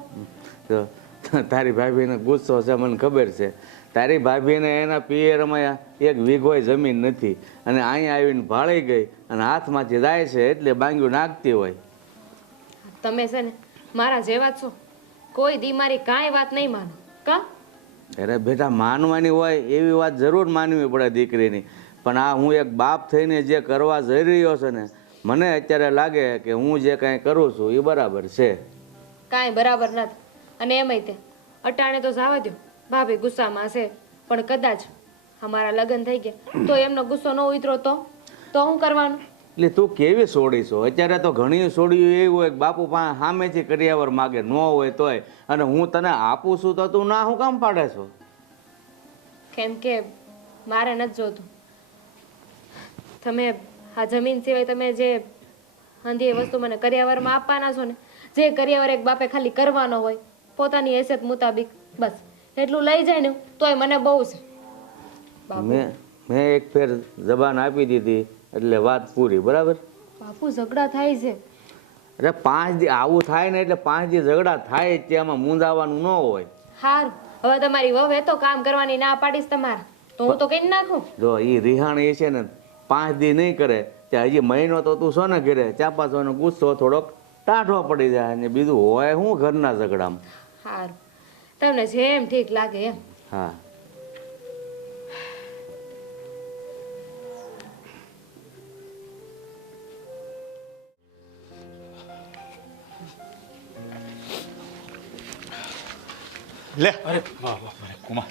તારી ભાભીને ગુસ્સો છે મને ખબર છે. તારી ભાભીને એના પિયરમાં 1 વીઘોય જમીન નથી અને અહીંયા આવીને ભાળી ગઈ અને હાથમાંથી જાય છે એટલે બાંગ્યું નાખતી હોય. તમે છે ને મારા જેવા છો, કોઈ દી મારી કાંઈ વાત નહીં માનો કા? અરે બેટા માનવાની હોય એવી વાત જરૂર માનવી પડે દીકરીની, પણ આ હું એક બાપ થઈને જે કરવા જઈ રહ્યો છે ને મને અત્યારે લાગે કે હું જે કાંઈ કરું છું એ બરાબર છે. કાંઈ બરાબર નથી. અને એમાંય તે અટાણે તો જવા દો, ભાભી ગુસ્સામાં છે, પણ કદાચ અમારા લગ્ન થઈ ગયા તો એમનો ગુસ્સો ન ઉતરો તો શું કરવાનું? એટલે તું કેવી સોડી છો? અત્યારે તો ઘણી સોડીઓ એવી હોય કે બાપુ પાસે સામેથી કરિયાવર માગે, ન હોય તોય, અને હું તને આપું છું તો તું ના હું કામ પાડે છો? કેમ કે મારે નથી જોતું. તમે આ જમીન સિવાય તમે જે અને એ વસ્તુ મને કરિયાવરમાં આપવાના છો ને, જે કરિયાવર એક બાપે ખાલી કરવાનો હોય પોતાની હેસિયત મુતાબિક, બસ એટલું લઈ જાય ને તોય મને બહુ છે. મેં એક ફેર જબાન આપી દીધી એટલે વાત પૂરી, બરાબર? બાપુ ઝઘડા થાય છે. એટલે 5 દી આવું થાય ને એટલે 5 દી ઝઘડા થાય જ, તેમાં મૂંઝાવાનું ન હોય. હારું, હવે તમારી વહુ એ તો કામ કરવાની ના પાડીશ તમારા, તો હું તો કઈ નાખું. જો એ રિહાણી છે ને 5 દી નહીં કરે ત્યાં હજી મહિનો તો તું સોને ઘરે ચાપાસોનો ગુસ્સો થોડોક ટાઢો પડી જાય ને બીજું હોય હું ઘરના ઝઘડામાં. હારું, તમને જેમ ઠીક લાગે એમ. હા લે અરે વાહ વાહ અરે કુમાર,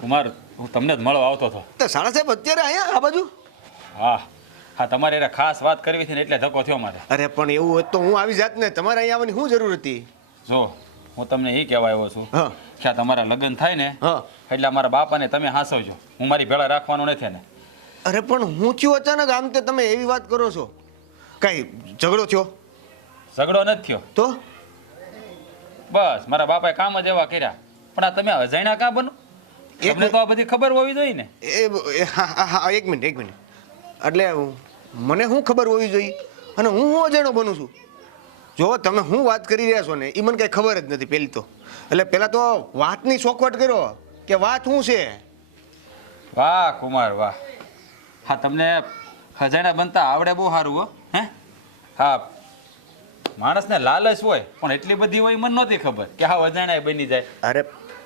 કુમાર હું તમને જ મળવા આવતો હતો. તો સાડા સાહેબ અત્યારે અહીંયા આ બાજુ? હા હા, તમારે એને ખાસ વાત કરવી હતી ને એટલે ધક્કો થયો મારે. અરે પણ એવું હોત તો હું આવી જાત ને, તમારે અહીંયા આવવાની શું જરૂર હતી? જો હું તમને એ કહેવા આવ્યો છું હા કે આ તમારા લગ્ન થાય ને હા. એટલે મારા બાપાને તમે હાંસવજો, હું મારી ભેળા રાખવાનો નથી ને. અરે પણ હું થયું અચાનક આમ તે તમે એવી વાત કરો છો? કઈ ઝઘડો થયો ઝઘડો નથી થયો, તો? બસ મારા બાપાએ કામ જ એવા કર્યા. પણ આ તમે અજાણ્યા કાં બનો? તમને તો આ બધી ખબર હોવી જોઈએ ને. હા એક મિનિટ એટલે મને શું ખબર હોવી જોઈએ અને હું અજાણ્યો બનું છું? જો તમે શું વાત કરી રહ્યા છો ને એ મને કઈ ખબર જ નથી પહેલી તો. એટલે પહેલા તો વાતની ચોખવટ કરો કે વાત શું છે. વાહ કુમાર વાહ, હા તમને અજાણ્યા બનતા આવડે બહુ સારું હો. હે હા, માણસને લાલચ હોય પણ એટલી બધી હોય મને નહોતી ખબર કે હા અજાણ્યા બની જાય.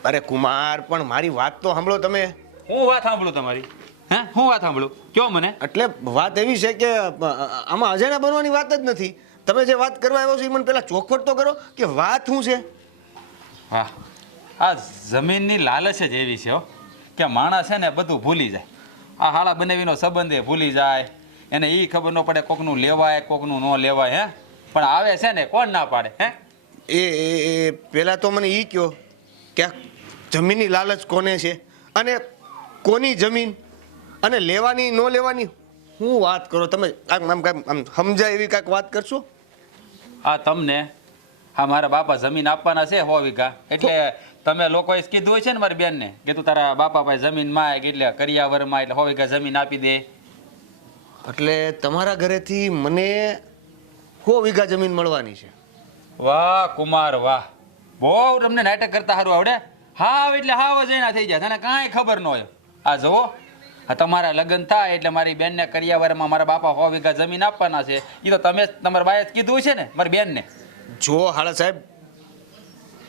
અરે કુમાર પણ મારી વાત તો સાંભળો તમે. હું વાત સાંભળું તમારી? હે હું વાત સાંભળું? કયો મને. એટલે વાત એવી છે કે આમાં અજાણ્યા બનવાની વાત જ નથી. તમે જે વાત કરવા આવ્યો છો એ મને પહેલા ચોખવટ તો કરો કે વાત શું છે. હા, આ જમીનની લાલચ જ એવી છે હો કે માણસ છે ને બધું ભૂલી જાય. આ હાળા બનાવીનો સંબંધ એ ભૂલી જાય, એને એ ખબર ન પડે કોકનું લેવાય કોકનું ન લેવાય. હે પણ આવે છે ને કોણ ના પાડે? હે એ પહેલા તો મને એ કહો કે આ જમીનની લાલચ કોને છે અને કોની જમીન અને લેવાની ન લેવાની હું વાત કરો તમે? આમ સમજાય એવી કાંઈક વાત કરશો? આ તમને હા મારા બાપા જમીન આપવાના છે 100 વીઘા, એટલે તમે લોકોએ કીધું હોય છે ને મારી બેનને કે તું તારા બાપા પાસે જમીન માં એટલે કરિયાવરમાં એટલે 100 વીઘા જમીન આપી દે. એટલે તમારા ઘરેથી મને 100 વીઘા જમીન મળવાની છે? વાહ કુમાર વાહ, બહુ તમને નાટક કરતા સારું આવડે. હાવ એટલે હાવ જ એના થઈ જાય, તને કાંઈ ખબર ન હોય. આ જુઓ, આ તમારા લગ્ન થાય એટલે મારી બેનને કરિયાવરમાં મારા બાપા 100 વીઘા જમીન આપવાના છે. એ તો તમે તમારા બાએ જ કીધું છે ને મારી બેનને. જો હાલા સાહેબ,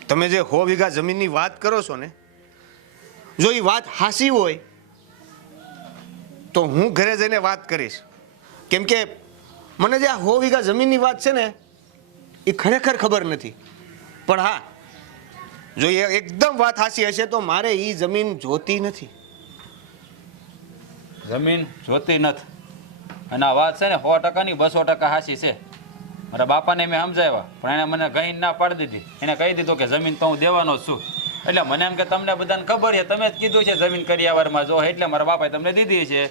તમે જે 100 વીઘા જમીનની વાત કરો છો ને, જો એ વાત હાસી હોય તો હું ઘરે જઈને વાત કરીશ. કેમ કે મને જે આ 100 વીઘા જમીનની વાત છે ને એ ખરેખર ખબર નથી. પણ હા, જો એ એકદમ વાત હાસી હશે તો મારે એ જમીન જોતી નથી. જમીન જોતી નથી અને આ વાત છે ને 100% ની 200% હાચી છે. મારા બાપાને મેં સમજાવ્યા પણ એણે મને કઈ ના પાડી દીધી. એને કહી દીધું કે જમીન તો હું દેવાનો જ છું. એટલે મને એમ કે તમને બધાને ખબર છે, તમે જ કીધું છે જમીન કરિયાવરમાં જો, એટલે મારા બાપાએ તમને દીધી છે.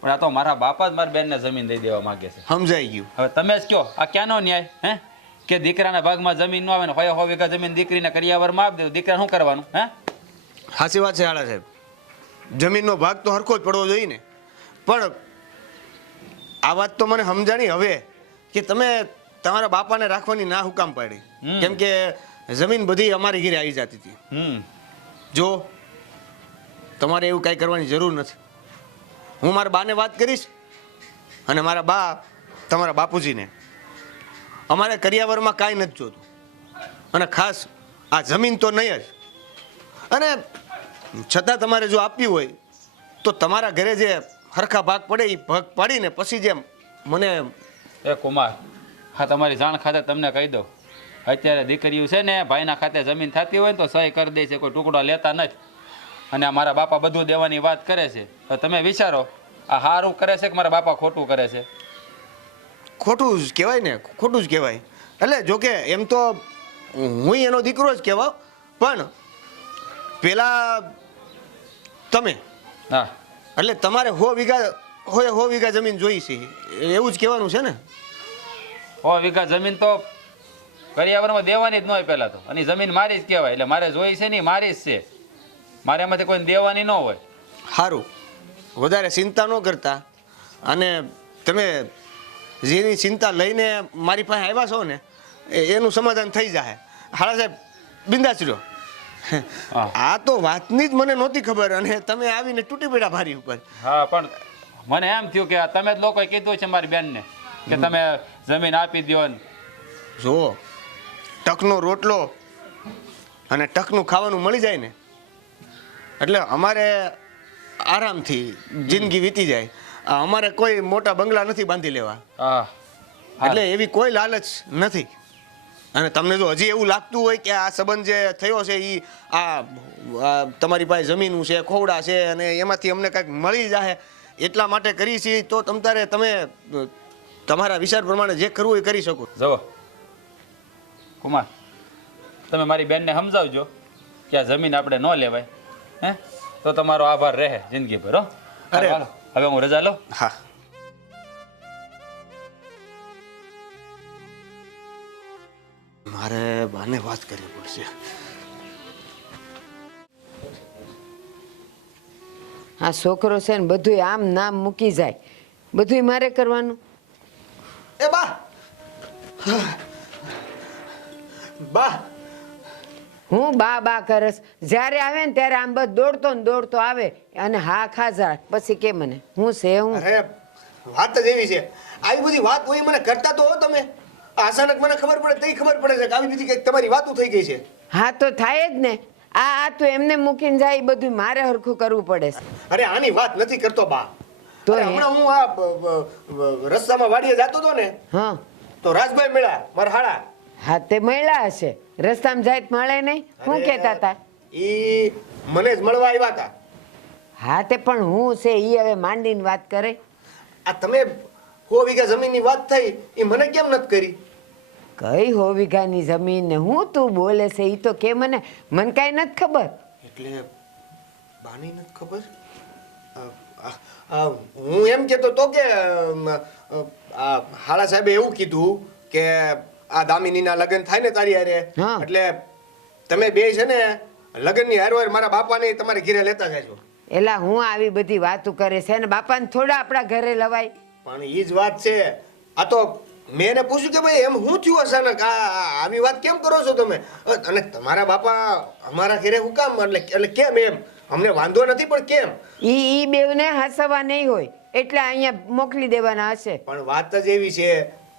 પણ આ તો મારા બાપા જ મારી બેનને જમીન દઈ દેવા માંગે છે. સમજાઈ ગયું. હવે તમે જ કહો આ ક્યાંનો ન્યાય? હે કે દીકરાના ભાગમાં જમીન ન આવે ને 100 વીઘા જમીન દીકરીને કરિયાવરમાં આપી દે, દીકરા શું કરવાનું? હે સાચી વાત છે હાલા સાહેબ, જમીનનો ભાગ તો હરખો જ પડવો જોઈએ ને. પણ આ વાત તો મને સમજાણી હવે કે તમે તમારા બાપાને રાખવાની ના હુકામ પાડી. કેમ કે જમીન બધી અમારી ઘરે આવી જતી હતી. જો તમારે એવું કાંઈ કરવાની જરૂર નથી. હું મારા બાને વાત કરીશ અને મારા બા તમારા બાપુજીને. અમારે કરિયાવરમાં કાંઈ નથી જોતું અને ખાસ આ જમીન તો નહીં જ. અને છતાં તમારે જો આપવી હોય તો તમારા ઘરે જે હરખા ભાગ પડે એ ભાગ પાડીને પછી જેમ મને. એ કુમાર, હા તમારી જાણ ખાતે તમને કહી દઉં, અત્યારે દીકરીઓ છે ને ભાઈના ખાતે જમીન થતી હોય ને તો સહી કરી દે છે, કોઈ ટુકડા લેતા નથી. અને આ મારા બાપા બધું દેવાની વાત કરે છે. તો તમે વિચારો આ સારું કરે છે કે મારા બાપા ખોટું કરે છે? ખોટું જ કહેવાય ને, ખોટું જ કહેવાય. એટલે જોકે એમ તો હું એનો દીકરો જ કહેવાય, પણ પેલા તમે હા એટલે તમારે 100 વીઘા જમીન જોઈ છે એવું જ કહેવાનું છે ને? વીઘા જમીન તો કરિયાવરમાં દેવાની જ ન હોય પહેલાં તો, અને જમીન મારી જ કહેવાય. એટલે મારે જોઈ છે નહીં, મારી જ છે. મારે એમાંથી કોઈ દેવાની ન હોય. સારું, વધારે ચિંતા ન કરતા. અને તમે જેની ચિંતા લઈને મારી પાસે આવ્યા છો ને એનું સમાધાન થઈ જાય. હાલા સાહેબ, બિંદાસ રહ્યો. આ તો વાતની જ મને નહોતી ખબર અને તમે આવીને તૂટી પડ્યા મારી ઉપર. હા, પણ મને એમ થયું કે આ તમે જ લોકોએ કીધું છે મારી બેનને કે તમે જમીન આપી દો ને. જુઓ, ટકનો રોટલો અને ટકનું ખાવાનું મળી જાય ને એટલે અમારે આરામથી જિંદગી વીતી જાય. અમારે કોઈ મોટા બંગલા નથી બાંધી લેવા, હા, એટલે એવી કોઈ લાલચ નથી. અને તમને જો હજી એવું લાગતું હોય કે આ સંબંધ જે થયો છે એ આ તમારી પાસે જમીનું છે, ખોવડા છે અને એમાંથી અમને કાંઈક મળી જાય એટલા માટે કરી છે, તો તમે તમારા વિચાર પ્રમાણે જે કરવું એ કરી શકો. જુઓ કુમાર, તમે મારી બેનને સમજાવજો કે આ જમીન આપણે ન લેવાય, હે તો તમારો આભાર રહે જિંદગીભર. હો, અરે. હાલો, હવે હું રજા લઉં. હા, મારે બાને વાત કરવી પડશે. આ છોકરો છે ને બધુંય આમ નામ મૂકી જાય, બધુંય મારે કરવાનું. એ બા, બા, હું બા કરસ, જ્યારે આવે ને ત્યારે આમ બસ દોડતો ને દોડતો આવે અને હા ખાજા પછી કે મને હું છે હું. અરે વાત જ એવી છે. આવી બધી વાત હોય મને કરતા તો હો તમે. અચાનક મને ખબર પડે તઈ ખબર પડે છે કે આવી બધી કંઈક તમારી વાતો થઈ ગઈ છે. હા તો થાય જ ને. આ તો એમને મૂકીને જાય એ બધું મારે હરખું કરવું પડે છે. અરે આની વાત નથી કરતો બા. તો અરે હમણાં હું આ રસ્તામાં વાડીએ જતો હતો ને હા તો રાજભાઈ મળ્યા મારા હાડા. હા તે મળ્યા હશે, રસ્તામાં જાય તો મળે નહીં. શું કહેતા હતા? ઈ મને જ મળવા આવ્યા હતા. હા તે પણ હું છે ઈ હવે માંડીને વાત કરે. આ તમે 100 વીઘા જમીનની વાત થઈ એ મને કેમ નથી કરી? કઈ 100 વીઘાની જમીન ને હું તું બોલે છે ઈ તો કે મને કાંઈ નથી ખબર. એટલે બાની નથી ખબર. હું એમ કહેતો તો કે હાળા સાહેબે એવું કીધું કે આ દામિનીના લગ્ન થાય ને તારી હારે હા. એટલે તમે બે છે ને લગ્નની હારવાર મારા બાપાને તમારે ઘરે લેતા જાજો. એલા હું આવી બધી વાતો કરે છે ને બાપાને થોડા આપણા ઘરે લવાય. પણ ઈ જ વાત છે. આ તો મેં એને પૂછ્યું કે ભાઈ એમ શું થયું અચાનક આવી વાત કેમ કરો છો તમે? અને તમારા બાપા અમારા ઘરે હું કામ એટલે કેમ એમ? અમને વાંધો નથી પણ કેમ? ઈ બેવને હસવા નહીં હોય એટલે અહીંયા મોકલી દેવાના હશે. પણ વાત જ એવી છે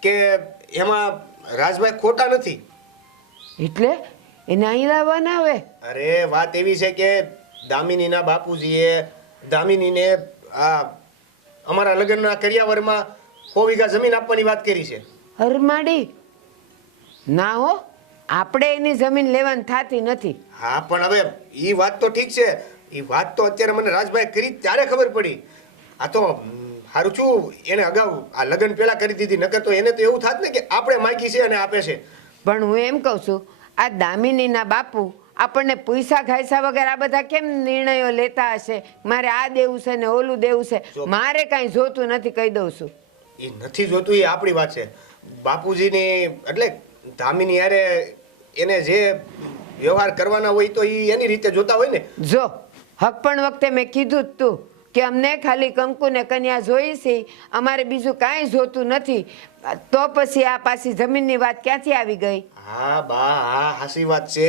કે એમાં રાજભાઈ ખોટા નથી. એટલે એને અહીં લાવવાના આવે. અરે વાત એવી છે કે દામિનીના બાપુજીએ દામિનીને આ અમારા લગ્નના કરિયાવરમાં 100 વીઘા જમીન આપવાની વાત કરી છે. હરમાડી ના હો, આપણે એની જમીન લેવાની થાતી નથી. હા પણ હવે ઈ વાત તો ઠીક છે. ઈ વાત તો અત્યારે મને રાજભાઈ કરી ત્યારે ખબર પડી. આ તો હારું છું એને અગાઉ આ લગ્ન પહેલા કરી દીધી, નકર તો એને તો એવું થાત ને કે આપણે માગી છે અને આપે છે. પણ હું એમ કહું છું આ દામિનીના બાપુ આપણને પૈસા ખાયસા વગર આ બધા કેમ નિર્ણયો લેતા હશે? મારે આ દેવું છે ને ઓલું દેવું છે, મારે કાંઈ જોતું નથી કહી દઉં છું. એ નથી જોતું એ આપણી વાત છે. બાપુજીની એટલે દામિની યારે એને જે વ્યવહાર કરવાના હોય તો એ એની રીતે જોતા હોય ને. જો હક પણ વખતે મેં કીધું જ તું કે અમને ખાલી કંકુ ને કન્યા જોઈ છે, અમારે બીજું કાંઈ જોતું નથી. તો પછી આ પાછી જમીનની વાત ક્યાંથી આવી ગઈ? હા બા, હા હાસી વાત છે.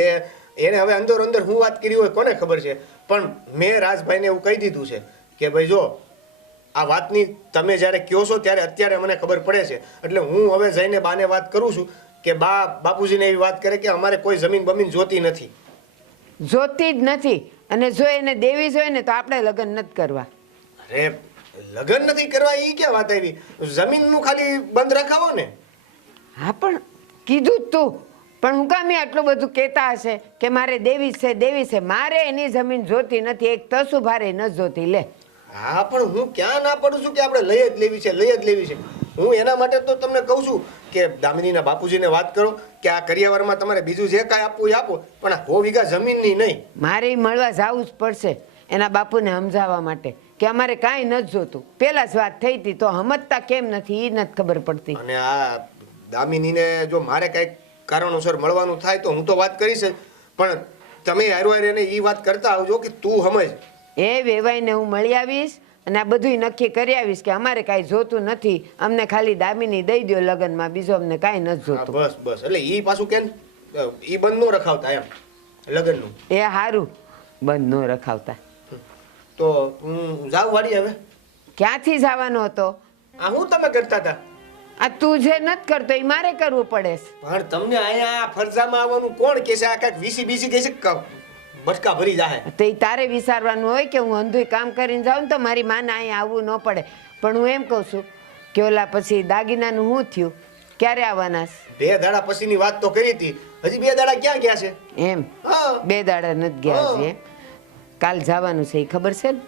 એને હવે અંદર અંદર હું વાત કરી હોય કોને ખબર છે. પણ મેં રાજભાઈને એવું કહી દીધું છે કે ભાઈ જો આ વાતની તમે જ્યારે કહો છો ત્યારે અત્યારે મને ખબર પડે છે. એટલે હું હવે જઈને બાને વાત કરું છું કે બા બાપુજીને એવી વાત કરે કે અમારે કોઈ જમીન બમીન જોતી નથી. જોતી જ નથી. અને જો એને દેવી જોઈએ ને તો આપણે લગ્ન નથી કરવા. અરે લગ્ન નથી કરવા એ ક્યાં વાત આવી? જમીનનું ખાલી બંધ રખાવો ને. હા પણ કીધું જ તું. પણ હું કામ આટલું બધું કહેતા હશે કે મારે દેવી છે દેવી છે? મારે એની જમીન જોતી નથી, એક તસુ ભારે ન જોતી. લે હા પણ હું ક્યાં ના પડું છું કે આપણે લઈ જ લેવી છે, લઈ જ લેવી છે. હું એના માટે તો તમને કહું છું કે દામિનીના બાપુજીને વાત કરો કે આ કરિયાવરમાં તમારે બીજું જે કાંઈ આપવું એ આપો, પણ આ 100 વીઘા જમીનની નહીં. મારે ઈ મળવા જવું જ પડશે એના બાપુને સમજાવવા માટે કે અમારે કાંઈ નથી જોતું. પહેલા જ વાત થઈ હતી તો સમજતા કેમ નથી એ નથી ખબર પડતી. અને આ દામિનીને જો મારે કંઈક કારણોસર મળવાનું થાય તો હું તો વાત કરીશ જ, પણ તમે હારવાર એને એ વાત કરતા આવજો કે તું સમજ. એ વેવાઈને હું મળી આવીશ અને આ બધુંય નક્કી કરી આવીશ કે અમારે કાંઈ જોતું નથી, અમને ખાલી દામિની દઈ દો લગ્નમાં, બીજું અમને કાંઈ નથી હા, જોતું. બસ બસ એટલે એ પાછું કેમ એ બંધ ન રખાવતા એમ લગ્નનું. એ સારું, બંધ ન રખાવતા. તો હું જાઉં વાડી હવે. ક્યાંથી જવાનો હતો? આ હું તમે કરતા હતા આ તું જે નથી કરતો એ મારે કરવું પડે છે. પણ તમને અહીંયા ફરજામાં આવવાનું કોણ કે છે? આ કાંઈક વીસી બીસી કે છે બટકા ભરી જાય. તો એ તારે વિચારવાનું હોય કે હું અંધુય કામ કરીને જાઉં ને તો મારી માને અહીંયા આવવું ન પડે. પણ હું એમ કહું છું કે ઓલા પછી દાગીનાનું શું થયું, ક્યારે આવવાના છે? 2 દાડા પછીની વાત તો કરી હતી, હજી 2 દાડા ક્યાં ગયા છે? એમ હા 2 દાડા નથી ગયા છે. કાલ જવાનું છે એ ખબર છે ને,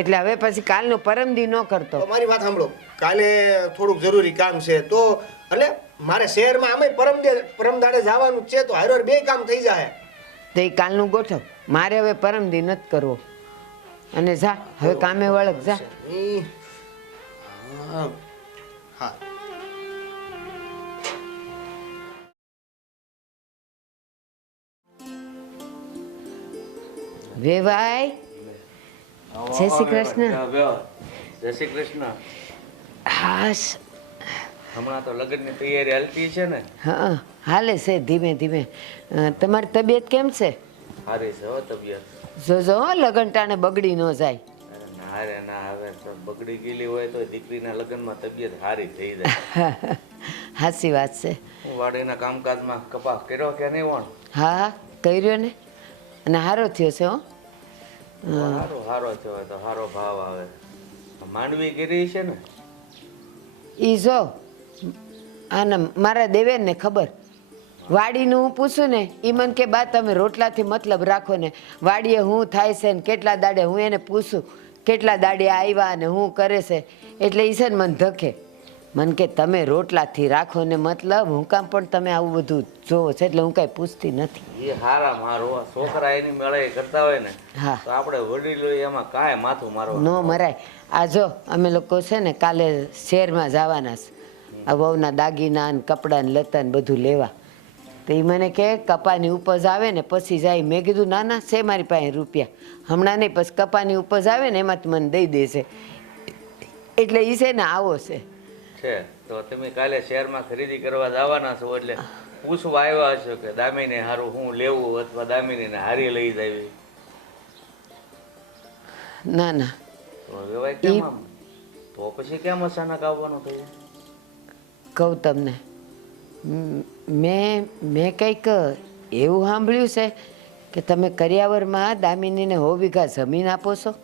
એટલે હવે પછી કાલનું પરમદી ન કરતો. તો મારી વાત સાંભળો, કાલે થોડુંક જરૂરી કામ છે તો એટલે મારે શહેરમાં આમે પરમ દાડે જવાનું છે તો હારો 2 કામ થઈ જાય. તો એ કાલનું ગોઠવ, મારે હવે પરમદી નથી કરવો. અને જા હવે કામે વળગ જા. હા હા વેવાય જય શ્રી કૃષ્ણ. જય શ્રી કૃષ્ણ. હાશ. હમણાં તો લગ્નની તૈયારી હાલતી છે ને? હા હાલે છે ધીમે ધીમે. તમારી તબિયત કેમ છે? સારી છે હો તબિયત. જોજો હો લગન ટાણે બગડી ન જાય. અરે ના રે ના, હવે તો બગડી ગયેલી હોય તો દીકરીના લગ્નમાં તબિયત સારી થઈ જાય. હાચી વાત છે. હું વાડીના કામકાજમાં કપાસ કર્યો કે નહીં વણ? હા હા કર્યો ને, અને સારો થયો છે હો. સારો થયો તો સારો ભાવ આવે. માંડવી કરી છે ને? ઈ જો આને મારા દેવેનને ખબર. વાડીનું હું પૂછું ને એ મને કે બા તમે રોટલાથી મતલબ રાખો ને, વાડીએ હું થાય છે ને કેટલા દાડે, હું એને પૂછું કેટલા દાડે આવ્યા ને હું કરે છે, એટલે એ છે ને મને ધકે. મને કે તમે રોટલાથી રાખો ને મતલબ, હું કામ પણ તમે આવું બધું જોવો છે, એટલે હું કાંઈ પૂછતી નથી. એ હારા મારો છોકરા એની મેળે કરતા હોય ને હા તો આપણે વડીલો એમાં કાંઈ માથું મારવા ન મરાય. આ જો અમે લોકો છે ને કાલે શહેરમાં જવાના છે, આ વહુના દાગીના ને કપડાં ને લતા ને બધું લેવા. તો એ મને કે કપાની ઉપજ આવે ને પછી જાય. મેં કીધું ના ના છે મારી પાસે રૂપિયા, હમણાં નહીં, પછી કપાની ઉપજ આવે ને એમાં મને દઈ દેશે. એટલે એ છે ને આવો છે. છે તો તમે કાલે શહેરમાં ખરીદી કરવા જવાના છો એટલે પૂછવા આવ્યા છો કે દામીને હારું હું લેવું અથવા દામીને હારી લઈ જાવી? ના ના તો વેવાય કેમ આમ? તો પછી કેમ અચાનક આવવાનું થયું? કહું તમને, મેં કંઈક એવું સાંભળ્યું છે કે તમે કરિયાવરમાં દામિનીને 100 વીઘા જમીન આપો છો.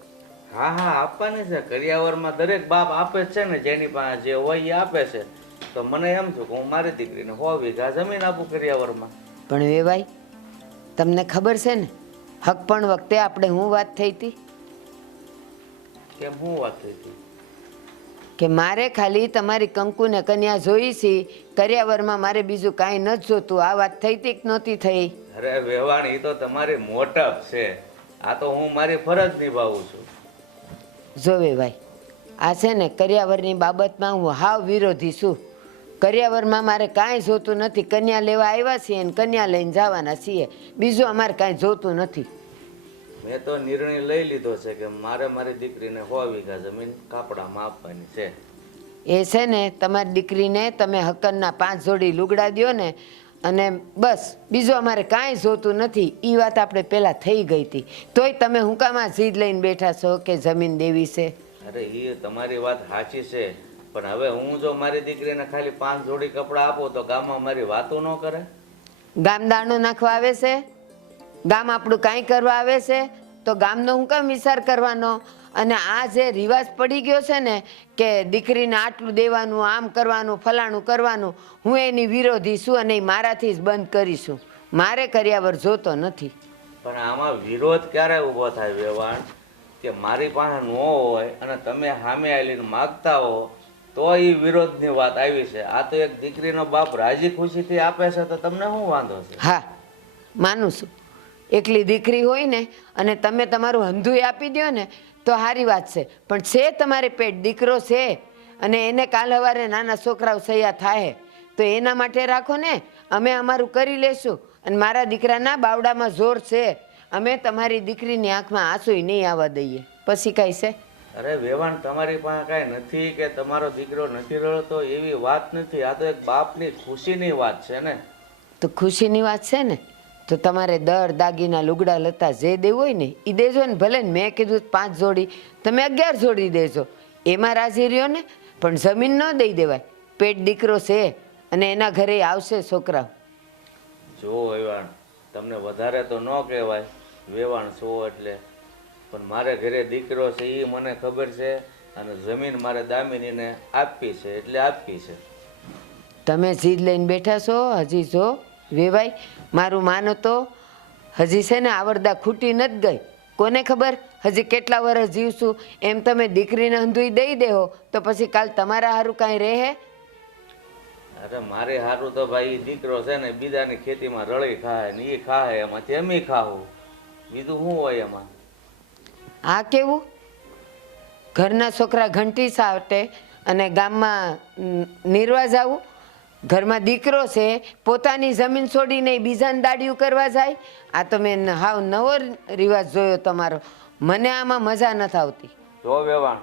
હા હા આપવાની છે. કરિયાવરમાં દરેક બાપ આપે જ છે ને, જેની પાસે જે હોય એ આપે છે. તો મને એમ થયું કે હું મારી દીકરીને 100 વીઘા જમીન આપું કરિયાવરમાં. પણ વેવાય તમને ખબર છે ને હક પણ વખતે આપણે હું વાત થઈ હતી કેમ શું વાત થઈ હતી? કે મારે ખાલી તમારી કંકુને કન્યા જોઈ છે, કરિયાવરમાં મારે બીજું કાંઈ નથી જોતું. આ વાત થઈ હતી કે નહોતી થઈ? અરે વેવાણ, એ તો તમારી મોટપ છે. આ તો હું મારી ફરજ નિભાવું છું. જો વેવાય આ છે ને કરિયાવરની બાબતમાં હું હાવ વિરોધી છું. કરિયાવરમાં મારે કાંઈ જોતું નથી. કન્યા લેવા આવ્યા છીએ ને કન્યા લઈને જવાના છીએ, બીજું અમારે કાંઈ જોતું નથી. મેં તો નિર્ણય લઈ લીધો છે કે મારે મારી દીકરીને 100 વીઘા જમીન કાપડામાં આપવાની છે. એ છે ને તમારી દીકરીને તમે હકનના 5 જોડી લુગડા દ્યો ને, અને બસ બીજું અમારે કાંઈ જોતું નથી. એ વાત આપણે પહેલાં થઈ ગઈ હતી, તોય તમે હું કામ આ જીદ લઈને બેઠા છો કે જમીન દેવી છે? અરે એ તમારી વાત સાચી છે, પણ હવે હું જો મારી દીકરીને ખાલી 5 જોડી કપડાં આપું તો ગામમાં મારી વાતો ન કરે? ગામ દાણો નાખવા આવે છે? ગામ આપણું કાંઈ કરવા આવે છે? તો ગામનો હું કામ વિચાર કરવાનો? અને આ જે રિવાજ પડી ગયો છે ને કે દીકરીને આટલું દેવાનું, આમ કરવાનું, ફલાણું કરવાનું, હું એની વિરોધી છું અને એ મારાથી જ બંધ કરીશું. મારે કરિયાવર જોતો નથી. પણ આમાં વિરોધ ક્યારે ઊભો થાય વેવાણ? કે મારી પાસે ન હોય અને તમે સામે આવીને માગતા હો તો એ વિરોધની વાત આવી છે. આ તો એક દીકરીનો બાપ રાજી ખુશીથી આપે છે તો તમને શું વાંધો છે? હા માનું છું, એકલી દીકરી હોય ને અને તમે તમારું હંધુય આપી દો ને તો સારી વાત છે. પણ છે તમારે પેટ દીકરો છે અને એને કાલ સવારે નાના છોકરાઓ સૈયા થાય તો એના માટે રાખો ને. અમે અમારું કરી લેશું. અને મારા દીકરાના બાવડામાં જોર છે. અમે તમારી દીકરીની આંખમાં આંસુય નહીં આવવા દઈએ. પછી કાંઈ છે? અરે વેવાણ, તમારી પાસે કાંઈ નથી કે તમારો દીકરો નથી રડતો એવી વાત નથી. આ તો એક બાપની ખુશીની વાત છે ને. તો ખુશીની વાત છે ને, તો તમારે દર દાગીના લુગડા લતા જે દેવું હોય ને એ દેજો ને. ભલે ને મેં કીધું 5 જોડી, તમે 11 જોડી દેજો, એમાં રાજી રહ્યો ને. પણ જમીન ન દઈ દેવાય. પેટ દીકરો છે અને એના ઘરે આવશે છોકરા. જો વેવાણ, તમને વધારે તો ન કહેવાય વેવાણ છો એટલે, પણ મારે ઘરે દીકરો છે એ મને ખબર છે. અને જમીન મારે દામિનીને આપવી છે એટલે આપવી છે. તમે જીદ લઈને બેઠા છો. હજી જો વેવાય, મારું માનો તો હજી છે ને આવરદા ખૂટી નથી ગઈ. કોને ખબર હજી કેટલા વર્ષ જીવશું. એમ તમે દીકરીને અંધુઈ દઈ દેહો તો પછી કાલ તમારા હારું કાંઈ રહે? અરે મારે સારું તો ભાઈ ઈ દીકરો છે ને બીજાની ખેતીમાં રળી ખાય ને એ ખાય, એમાંથી અમે ખાવું, બીજું શું હોય એમાં? આ કેવું? ઘરના છોકરા ઘંટી સાટે અને ગામમાં નિર્વા જાવું? ઘરમાં દીકરો છે, પોતાની જમીન છોડીને બીજાને દાડિયું કરવા જાય? આ તો મેં હાવ નવો રિવાજ જોયો તમારો. મને આમાં મજા નથી આવતી. જો વેવાણ,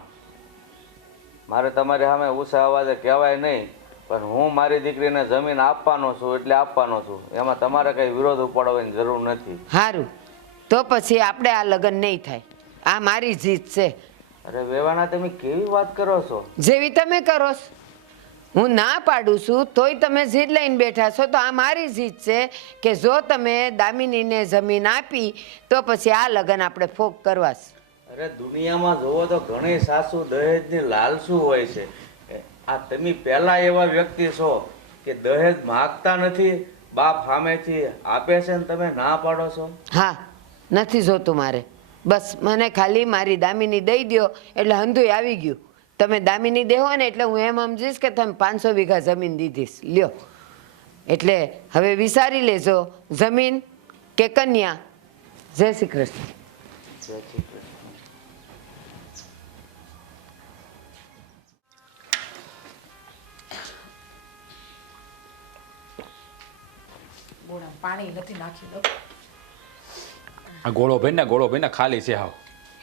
મારે તમારી સામે ઊંચા અવાજે કહેવાય નહીં, પણ હું મારી દીકરીને જમીન આપવાનો છું એટલે આપવાનો છું. એમાં તમારે કઈ વિરોધ ઉપાડવાની જરૂર નથી. સારું, તો પછી આપણે આ લગ્ન નહીં થાય. આ મારી જીત છે. અરે વેવાણા, તમે કેવી વાત કરો છો? જેવી તમે કરો છો. હું ના પાડું છું તોય તમે જીદ લઈને બેઠા છો. તો આ મારી જીત છે કે જો તમે દામિનીને જમીન આપી તો પછી આ લગ્ન આપણે ફોક કરવા છે. અરે દુનિયામાં જોવો તો ઘણી સાસુ દહેજની લાલસુ હોય છે. આ તમે પહેલા એવા વ્યક્તિ છો કે દહેજ માગતા નથી, બાપ સામેથી આપે છે ને તમે ના પાડો છો. હા, નથી જોતું મારે. બસ મને ખાલી મારી દામિની દઈ દો એટલે હંધુય આવી ગયું. તમે દામિની દેવો ને એટલે હું એમ સમજીશ કે તમે 500 વીઘા જમીન દીધીશ. લ્યો, એટલે હવે વિચારી લેજો, જમીન કે કન્યા. જય શ્રી કૃષ્ણ. જય શ્રી કૃષ્ણ. ગોળામાં પાણી નથી નાખી દો. આ ગોળો ભાઈ ને ખાલી છે હાવ.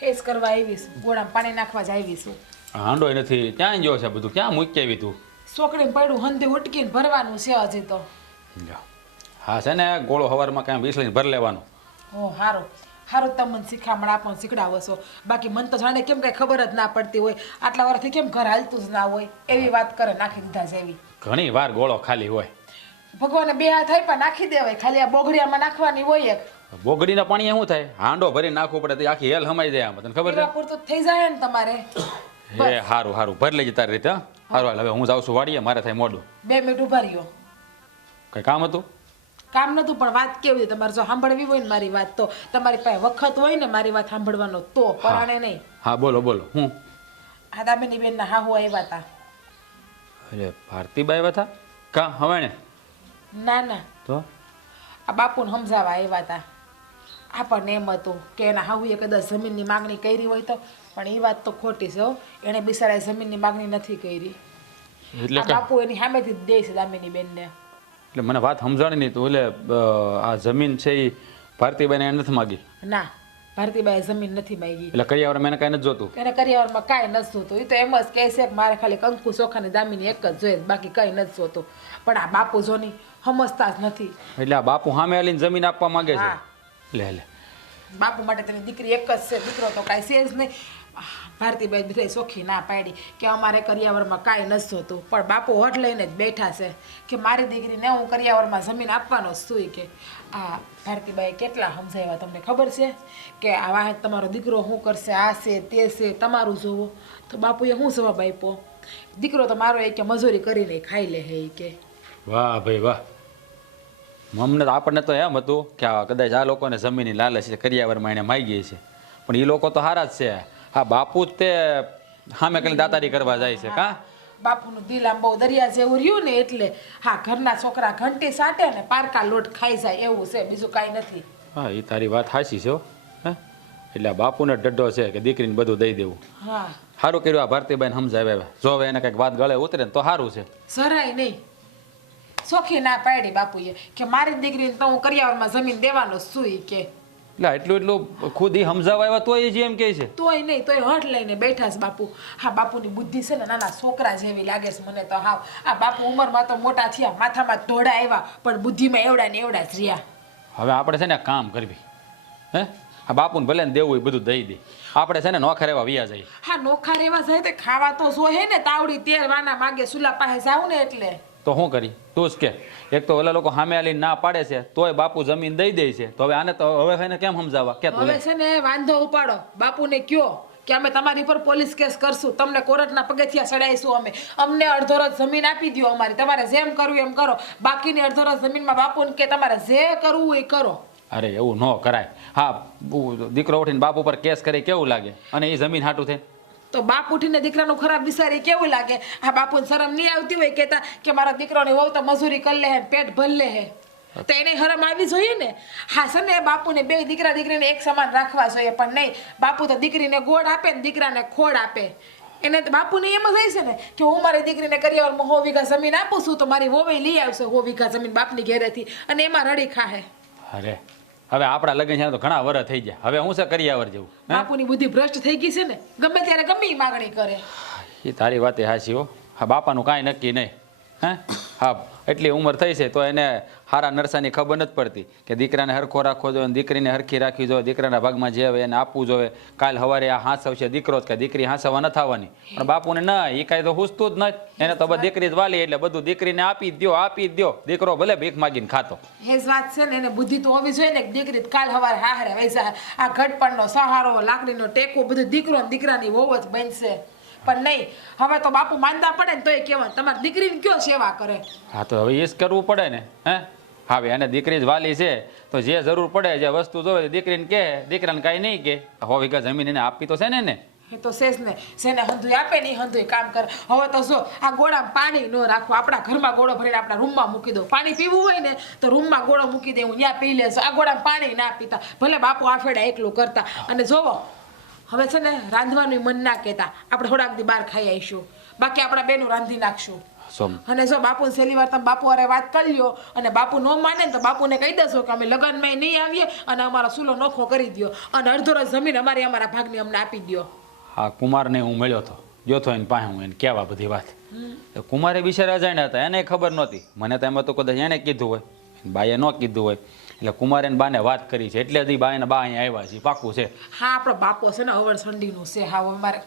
હેસ કરવા આવીશું, ગોળામાં પાણી નાખવા જ આવીશું. હાંડોય નથી, ક્યાં ગયો છે બધું? ક્યાં મૂકી આવી તું? સોકડીને પડ્યું હંધે ઉટકીને ભરવાનું છે હજી તો. લ્યો. હા છે ને, ગોળો સવારમાં કાંઈ વિસળીને ભરી લેવાનો. ઓ હારું હારું, તમે મને શીખામણ આપો, શીખડાવો છો. બાકી મને તો જાણે કેમ કઈ ખબર જ ના પડતી હોય. આટલા વર્ષથી કેમ ઘર હાલતું જ ના હોય એવી વાત કરે નાખી દીધા છે એવી. ઘણી વાર ગોળો ખાલી હોય. ભગવાને 2 હાથ આપ્યા નાખી દેવાય, ખાલી આ બોગડિયામાં નાખવાની હોય. એક બોગડીના પાણી શું થાય? હાંડો ભરી નાખવું પડે તો આખી હેલ હમાઈ જાય આમાં, તને ખબર પીવા પૂરતું થઈ જાય ને તમારે. છે? હે હારું હારું, ભરી લેજે તારી રીતે. હારું હાલ, હવે હું જાઉં છું વાડીએ, મારે થાય મોડું. 2 મિનિટ ઉભા રહ્યો. કઈ કામ હતું? કામ નતું, પણ વાત કેવી તમારે જો સાંભળવી હોય ને મારી વાત, તો તમારી પાસે વખત હોય ને મારી વાત સાંભળવાનો, તો પરાણે નહીં. હા બોલો બોલો. હું આ દામિની બેનના હાહુ આવ્યા હતા. અરે ભારતીબાઈ આવ્યા હતા? કા હવે ને? ના ના, તો આ બાપુને સમજાવવા આવ્યા હતા. આપણને એમ હતું કે એના હાહુએ કદાચ જમીનની માગણી કરી હોય તો, પણ એ વાત તો ખોટી છે હો. એણે બિચારાએ જમીનની માગણી નથી કરી. એટલે આ બાપુ એની સામેથી જ દે છે દામિની બેનને. એટલે મને વાત સમજાણી નહીં તું. એટલે આ જમીન છે એ ભારતીબાઈને એને નથી માગી? ના, ભારતીબાઈએ જમીન નથી માગી. એટલે કરિયાવર મેં કાંઈ નથી જોતું? એને કરિયાવરમાં કાંઈ નથી જોતું. એ તો એમ જ કહે છે કે મારે ખાલી કંકુ ચોખાની દામિની એક જ જોઈએ, બાકી કંઈ નથી જોતું. પણ આ બાપુ જોની સમજતા જ નથી. એટલે આ બાપુ સામે આલીને જમીન આપવા માંગે છે? હા. લે બાપુ માટે તેની દીકરી એક જ છે, દીકરો તો કાંઈ છે જ નહીં. ભારતીબાઈ બધા ચોખ્ખી ના પાડી કે અમારે કરિયાવરમાં કાંઈ નથી જોતું. પણ બાપુ હઠ લઈને જ બેઠા છે કે મારી દીકરીને હું કરિયાવરમાં જમીન આપવાનો જ છું. કે આ ભારતીબાઈ કેટલા સમજાવ્યા તમને ખબર છે કે આ વાહે તમારો દીકરો શું કરશે, આ છે તે છે, તમારું જોવો. તો બાપુએ શું જવાબ આપ્યો? દીકરો તો મારો એ કે મજૂરી કરીને ખાઈ લે હે. કે વાહ ભાઈ વાહ. અમને તો આપણને તો એમ હતું કે કદાચ આ લોકોને જમીનની લાલચ છે, કરિયાવરમાં એને માગી છે. પણ એ લોકો તો સારા જ છે. હા બાપુ જ તે સામે કરીને દાતારી કરવા જાય છે. કા બાપુનું દિલ આમ બહુ દરિયા જેવું રહ્યું ને એટલે. હા, ઘરના છોકરા ઘંટી સાટે ને પારકા લોટ ખાઈ જાય એવું છે, બીજું કાંઈ નથી. હા એ તારી વાત સાચી છે. હે એટલે આ બાપુને ડડ્ડો છે કે દીકરીને બધું દઈ દેવું. હા, સારું કર્યું આ ભારતીબાઈને સમજાવે. જો હવે એને કંઈક વાત ગળે ઉતરે ને તો સારું છે. જરાય નહીં. સોખી ના પાડી બાપુએ કે મારી દીકરીને તો હું કરિયાવરમાં જમીન દેવાનો જ છું ઈ કે એટલે એટલું ખુદ ઈ સમજાવવા આવ્યા તોય જે એમ કહે છે તોય નહીં તોય હઠ લઈને બેઠા છે બાપુ. હા બાપુની બુદ્ધિ છે ને નાના છોકરા જેવી લાગે છે મને તો. હાવ આ બાપુ ઉંમરમાં તો મોટા થયા, માથામાં ધોળા આવ્યા, પણ બુદ્ધિમાં એવડા ને એવડા જ રહ્યા. હવે આપણે છે ને એક કામ કરવી, હે આ બાપુને ભલે ને દેવું એ બધું દઈ દે, આપણે છે ને નોખા રહેવા વિયા જઈએ. હા નોખા રેવા જાય તો ખાવા તો જોઈએ ને, તાવડી તેલ વાના માગે સુલા પાસે જાવ ને એટલે. તો શું કરી તું જ કે? એક તો ઓલા લોકો સામે આલીને ના પાડે છે તોય બાપુ જમીન દઈ દે છે, તો હવે આને તો હવે એને કેમ સમજાવવા કે તું હવે છે ને વાંધો ઉપાડો, બાપુને કયો કે અમે તમારી પર પોલીસ કેસ કરશું, તમને કોર્ટના પગથિયા ચડાવીશું, અમને અડધો રોજ જમીન આપી દો અમારી, તમારે જેમ કરવું એમ કરો, બાકીની અડધો રોજ જમીનમાં બાપુને કે તમારે જે કરવું એ કરો. અરે એવું ન કરાય. હા દીકરો ઉઠીને બાપુ પર કેસ કરે કેવું લાગે, અને એ જમીન હાટું થાય તો બાપ ઉઠીને દીકરાનું ખરાબ વિચારી કેવું લાગે? આ બાપુને શરમ નહીં આવતી હોય કહેતા કે મારા દીકરાની વહુ તો મજૂરી કરી લે હે, પેટ ભરી લે હે, તો એને શરમ આવી જોઈએ ને. હા છે ને બાપુને બે દીકરા દીકરીને એક સમાન રાખવા જોઈએ, પણ નહીં, બાપુ તો દીકરીને ગોળ આપે ને દીકરાને ખોડ આપે. એને તો બાપુને એમ જ હોય છે ને કે હું મારી દીકરીને કરિયાવરમાં 100 વીઘા જમીન આપું છું તો મારી વહુએ લઈ આવશે 100 વીઘા જમીન બાપની ઘેરેથી, અને એમાં રડી ખાહે. અરે હવે આપણા લગ્ન છે તો ઘણા વર્ષ થઈ ગયા, હવે હું છે કરિયાવર જેવું? બાપુની બુદ્ધિ ભ્રષ્ટ થઈ ગઈ છે ને, ગમે ત્યારે ગમે એ માગણી કરે. એ તારી વાત એ હાચી હો. હા બાપાનું કાંઈ નક્કી નહીં. હે હા એટલી ઉંમર થઈ છે તો એને હારા નરસાની ખબર નથી પડતી કે દીકરાને હરખો રાખવો જોઈએ, દીકરીને હરખી રાખવી જોઈએ, દીકરાના ભાગમાં જે આવે એને આપવું જોઈએ. કાલ સવારે આ હાંસવશે દીકરો જ કે દીકરી હાંસવવા ન થવાની, પણ બાપુને ના, એ કાંઈ તો હુસતું જ નથી. એને તો બસ દીકરી જ વાલી, એટલે બધું દીકરીને આપી જ દો, દીકરો ભલે ભીખ માગીને ખાતો. એ જ વાત છે ને, એને બુદ્ધિ તો હોવી જોઈએ ને, દીકરી કાલ સવારે હારે વૈસા આ ઘટપણનો સહારો, લાકડીનો ટેકો બધું દીકરો ને દીકરાની વહુ જ બનશે. પણ નહીં, હવે તો બાપુ માંદા પડે ને તોય કહેવાય તમારી દીકરીને કયો સેવા કરે. હા તો હવે એ જ કરવું પડે ને. હે હવે એને દીકરી જ વાલી છે તો જે જરૂર પડે, જે વસ્તુ જોવે દીકરીને કહે, દીકરાને કાંઈ નહીં કે 100 વીઘા જમીન એને આપી તો છે ને. એ તો શેષ ને, જેને હંધુય આપે ને હંધુય કામ કરે. હવે તો જો આ ગોળામાં પાણી ન રાખવું, આપણા ઘરમાં ગોળો ભરીને આપણા રૂમમાં મૂકી દો. પાણી પીવું હોય ને તો રૂમમાં ગોળો મૂકી દે, હું ત્યાં પી લેશો. આ ગોળામાં પાણી ના પીતા, ભલે બાપુ આફેડા એકલું કરતા. અને જોવો હવે છે ને રાંધવાનું મન ના કહેતા, આપણે થોડાક દી બહાર ખાઈ આવીશું, બાકી આપણા બેનું રાંધી નાખશું. અને જો બાપુને છેલ્લી વાર તમે બાપુ હારે વાત કરી લ્યો અને બાપુ ન માને ને તો બાપુને કહી દેશો કે અમે લગ્નમાં નહીં આવીએ અને અમારો ચૂલો નોખો કરી દો અને અડધો રોજ જમીન અમારા ભાગની અમને આપી દો. હા કુમારને હું મળ્યો હતો, જોતો એને પાસે હું એને કહેવા બધી વાત. કુમારે બિચારા અજાણ્યા હતા, એને ખબર નહોતી. મને તો એમ હતું કદાચ એને કીધું હોય, બાએ ન કીધું હોય, એટલે કુમારે બાને વાત કરી છે, એટલે જ બાને બા અહીંયા આવ્યા છે, પાકું છે. હા આપણો બાપો છે ને અવળ સંડીનું છે. હા અમારે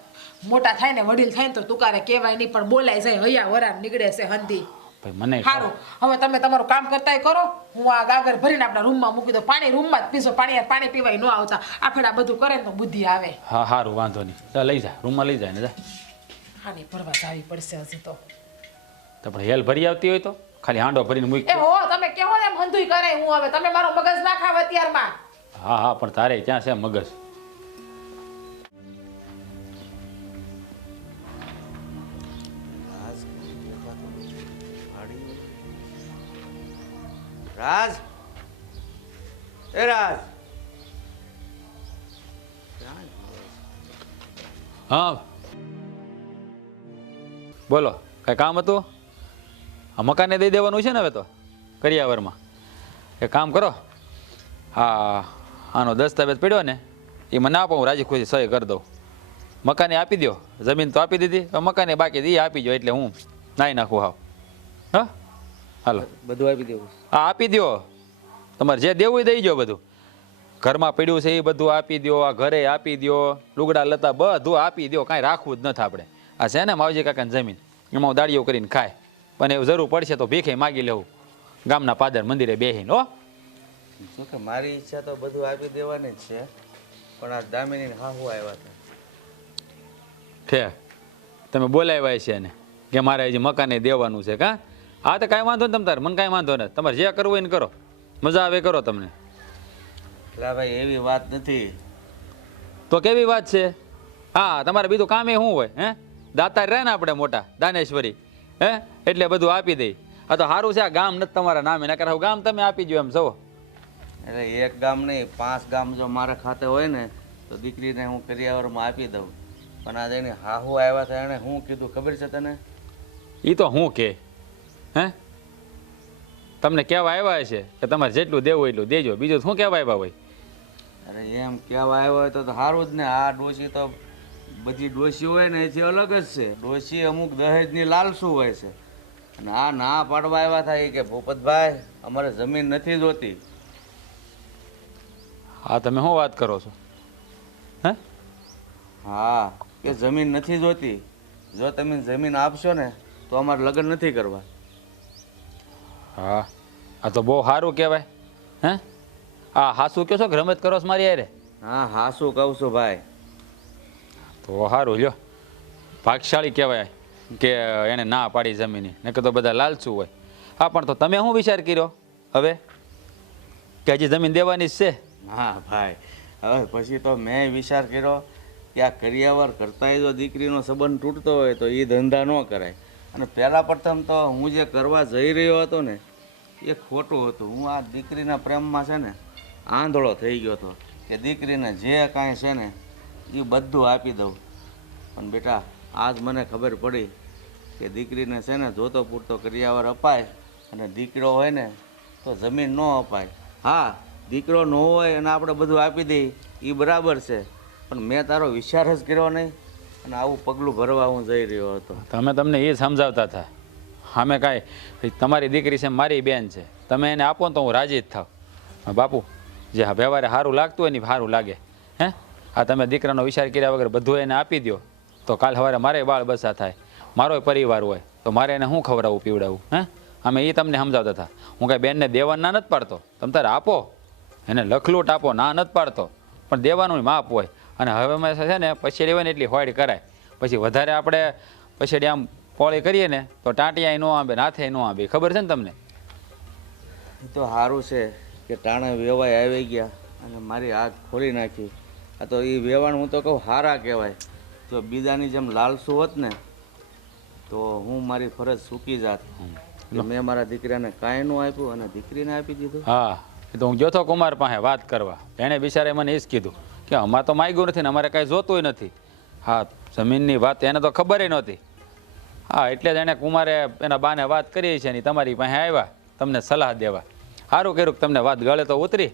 મોટા થાય ને વડીલ થાય ને તો તુકારે કહેવાય નહીં, પણ બોલાય જાય, હૈયા વરાર નીકળે છે હંધી. મને સારું, હવે તમે તમારું કામ કરતાય કરો, હું આ ગાગર ભરીને આપણા રૂમમાં મૂકી દો. પાણી રૂમમાં જ પીશો, પાણી પીવાય ન આવતા. આફેડા બધું કરે ને તો બુદ્ધિ આવે. હા સારું વાંધો નહીં, ચાલ લઈ જા, રૂમમાં લઈ જાય ને જા. હા નહીં ભરવા જાવી પડશે હજી તો. પણ હેલ ભરી આવતી હોય તો ખાલી હાંડો ભરીને મૂકી. એ હો તમે કહો ને એમ હંધુય કરે હું હવે, તમે મારો મગજ ના ખાવ અત્યારમાં. હા પણ તારે ક્યાં છે મગજ? રાજ, એ રાજ. હા બોલો, કઈ કામ હતું? આ મકાને દઈ દેવાનું છે ને હવે તો કરિયાવરમાં. એક કામ કરો, હા આનો દસ્તાવેજ પડ્યો ને એ મને આપો, હું રાજી ખુશી સહી કરી દઉં. મકાને આપી દો, જમીન તો આપી દીધી, મકાને બાકી એ આપી દો, એટલે હું નાઈ નાખું. હાવ હા હાલો બધું આપી દેવું? હા આપી દો, તમારે જે દેવું એ દઈ દો. બધું ઘરમાં પડ્યું છે એ બધું આપી દો, આ ઘરે આપી દો, લુગડા લતા બધું આપી દો, કાંઈ રાખવું જ નથી આપણે. આ છે ને માવજી કાકાની જમીન, એમાં હું દાડીઓ કરીને ખાય, પણ એવું જરૂર પડશે તો ભીખે માગી લેવું ગામના પાદર મંદિરે બેહીને. હો શું કે મારી ઈચ્છા તો બધું આપી દેવાની જ છે, પણ આ દામિની હા હું આવ્યા હતા. ઠે તમે બોલાવ્યા છે ને કે મારે હજી મકાને દેવાનું છે કા? હા તો કાંઈ વાંધો ને તમ તારે, મને કાંઈ વાંધો નથી, તમારે જે કરવું હોય ને કરો, મજા આવે કરો તમને. એટલે ભાઈ એવી વાત નથી. તો કેવી વાત છે? હા તમારે બીજું કામે શું હોય? હે દાતાર રહે ને આપણે મોટા દાનેશ્વરી, હે એટલે બધું આપી દઈ. આ તો સારું છે, આ ગામ નથી તમારા નામે, નકર હું ગામ તમે આપી દો એમ સૌ. એટલે એક ગામ નહીં 5 ગામ જો મારા ખાતે હોય ને તો દીકરીને હું કરિયાવરમાં આપી દઉં. પણ આ જઈને હાહુ આવ્યા હતા, એણે શું કીધું ખબર છે તને? એ તો હું કે હે તમને કહેવા આવ્યા છે કે તમારે જેટલું દેવું એટલું દેજો, બીજું શું કહેવા આવ્યા હોય? અરે એમ કહેવા આવ્યો હોય તો સારું જ ને. આ ડોશી તો બધી ડોશી હોય ને એથી અલગ જ છે. ડોશી અમુક દહેજની લાલસુ હોય છે, અને આ ના પાડવા આવ્યા થાય કે ભૂપતભાઈ અમારે જમીન નથી જોતી. હા, તમે શું વાત કરો છો? હે? હા, કે જમીન નથી જોતી. જો તમે જમીન આપશો ને તો અમારે લગ્ન નથી કરવા. હા, આ તો બહુ સારું કહેવાય. હે? હા, હાસું કહો છો કે રમત કરો છો મારી યારે? હા હા, શું કહું છું ભાઈ. તો સારું લ્યો, ભાગશાળી કહેવાય કે એને ના પાડી જમીની, નકર તો બધા લાલચું હોય. હા, પણ તો તમે શું વિચાર કર્યો હવે કે હજી જમીન દેવાની જ છે? હા ભાઈ, હવે પછી તો મેં વિચાર કર્યો કે આ કરિયાવર કરતાંય જો દીકરીનો સંબંધ તૂટતો હોય તો એ ધંધા ન કરાય. અને પહેલાં પ્રથમ તો હું જે કરવા જઈ રહ્યો હતો ને એ ખોટું હતું. હું આ દીકરીના પ્રેમમાં છે ને આંધળો થઈ ગયો હતો કે દીકરીને જે કાંઈ છે ને એ બધું આપી દઉં. પણ બેટા, આજ મને ખબર પડી કે દીકરીને છે ને જોતો પૂરતો કરિયાવર અપાય, અને દીકરો હોય ને તો જમીન ન અપાય. હા, દીકરો ન હોય અને આપણે બધું આપી દઈએ એ બરાબર છે, પણ મેં તારો વિચાર જ કર્યો નહીં, અને આવું પગલું ભરવા હું જઈ રહ્યો હતો. તમને એ સમજાવતા હતા. અમે કાંઈ તમારી દીકરી છે, મારી બેન છે, તમે એને આપો ને તો હું રાજી જ થાવ. બાપુ, જે વ્યવહારે સારું લાગતું હોય ને સારું લાગે. હે? આ તમે દીકરાનો વિચાર કર્યા વગર બધું એને આપી દો તો કાલ સવારે મારે બાળ બસા થાય, મારો પરિવાર હોય તો મારે એને શું ખવડાવવું પીવડાવવું? હે? અમે એ તમને સમજાવતા હતા. હું કાંઈ બેનને દેવાનું ના નથી પાડતો, તમે તારે આપો, એને લખલૂટ આપો, ના નથી પાડતો, પણ દેવાનું માપ હોય. અને હવે અમે છે ને પછેડી હોય ને એટલી હોડ કરાય. પછી વધારે આપણે પછેડી આમ પોળી કરીએ ને તો ટાંટિયા ન આંબે, હાથે ન આંબે. ખબર છે ને તમને? એ તો સારું છે કે ટાણે વેવાય આવી ગયા અને મારી હાથ ખોલી નાખી. આ તો એ વેવાણ હું તો કહું હારા કહેવાય. જો બીજાની જેમ લાલસુ હોત ને તો હું મારી ફરજ ચૂકી જાત કે મેં મારા દીકરાને કાંઈ ન આપ્યું અને દીકરીને આપી દીધું. હા, એ તો હું ગયો તો કુમાર પાસે વાત કરવા. એણે બિચારે મને એ જ કીધું કે અમારે તો માગ્યું નથી ને અમારે કાંઈ જોતું નથી. હા, જમીનની વાત એને તો ખબર નહોતી. હા, એટલે જ એણે કુમારે એના બાને વાત કરી છે ને તમારી પાસે આવ્યા તમને સલાહ દેવા. સારું કર્યું કે તમને વાત ગળે તો ઉતરી,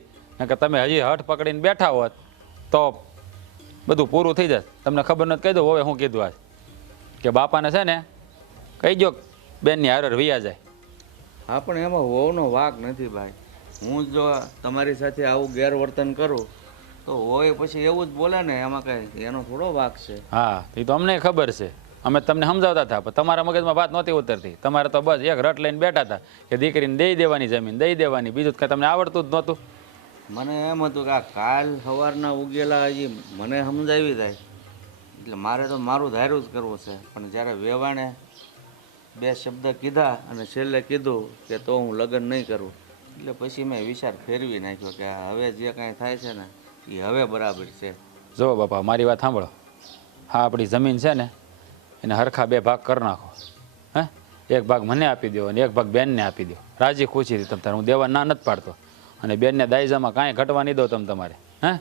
કે તમે હજી હઠ પકડીને બેઠા હોત તો બધું પૂરું થઈ જાય. તમને ખબર નથી કહી દઉં હવે હું કીધું આજ કે બાપાને છે ને કહી દો બેનની હારર વિયા જાય. હા, પણ એમાં વહુનો વાંક નથી ભાઈ. હું જો તમારી સાથે આવું ગેરવર્તન કરું તો હોય પછી એવું જ બોલે ને, એમાં કાંઈ એનો થોડો વાંક છે. હા, એ તો અમને ખબર છે. અમે તમને સમજાવતા હતા પણ તમારા મગજમાં વાત નહોતી ઉતરતી. તમારે તો બસ એક રટ લઈને બેઠા હતા કે દીકરીને દઈ દેવાની, જમીન દઈ દેવાની, બીજું કાંઈ તમને આવડતું જ નહોતું. મને એમ હતું કે આ કાલ સવારના ઉગેલા હજી મને સમજાવી જાય એટલે મારે તો મારું ધાર્યું જ કરવું છે. પણ જ્યારે વેવાણે બે શબ્દ કીધા અને છેલ્લે કીધું કે તો હું લગ્ન નહીં કરું, એટલે પછી મેં વિચાર ફેરવી નાખ્યો કે હવે જે કાંઈ થાય છે ને એ હવે બરાબર છે. જો બાપા, મારી વાત સાંભળો. હા, આપણી જમીન છે ને એને હરખા બે ભાગ કરી નાખો. હે? એક ભાગ મને આપી દો અને એક ભાગ બેનને આપી દો, રાજી ખુશીથી. તમે તારે હું દેવા ના નથી પાડતો, અને બેનને દાયજામાં કાંઈ ઘટવા નહીં દો તમે તમારે. હે?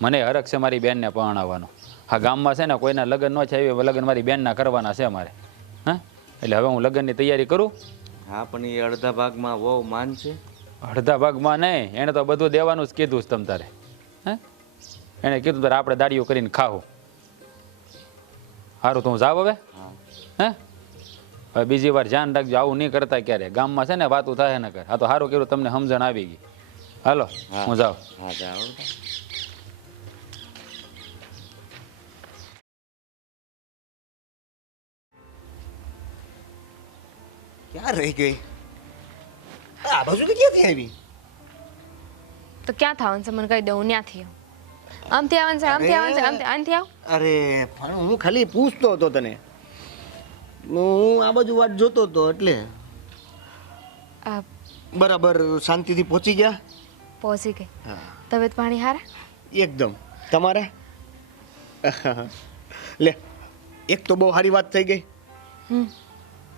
મને હરખ છે મારી બેનને પરણાવવાનો. હા, ગામમાં છે ને કોઈના લગ્ન ન છે, એવી લગ્ન મારી બેનના કરવાના છે મારે. હે? એટલે હવે હું લગ્નની તૈયારી કરું. હા, પણ એ અડધા ભાગમાં વહુ માન છે. અડધા ભાગમાં નહીં, એણે તો બધું દેવાનું જ કીધું છે તમ તારે. હે? એણે કીધું તારે આપણે દાડીઓ કરીને ખાવું. સારું, તો હું જાવ હવે. હે? હવે બીજી વાર ધ્યાન રાખજો, આવું નહીં કરતા ક્યારે. ગામમાં છે ને વાતું થાય ને કર. આ તો સારું કર્યું, તમને સમજણ આવી ગઈ. હાલો, હું જાઉં. હા, જાઓ. ક્યાં રહી ગઈ? આ બાજુ તો ક્યાંથી આવી? તો ક્યાં થવાનું છે મને કહી દઉં, હું ત્યાંથી આવું. આમથી આવવાનું છે, આમથી આવવાનું છે, આમથી આવ. અરે પણ હું ખાલી પૂછતો હતો તને. હું આ બાજુ વાટ જોતો હતો એટલે આ બરાબર શાંતિથી પહોંચી ગયા. પહોંચી ગઈ. હા, તબિયત પાણી હારા? એકદમ. તમારે? લે, એક તો બહુ સારી વાત થઈ ગઈ.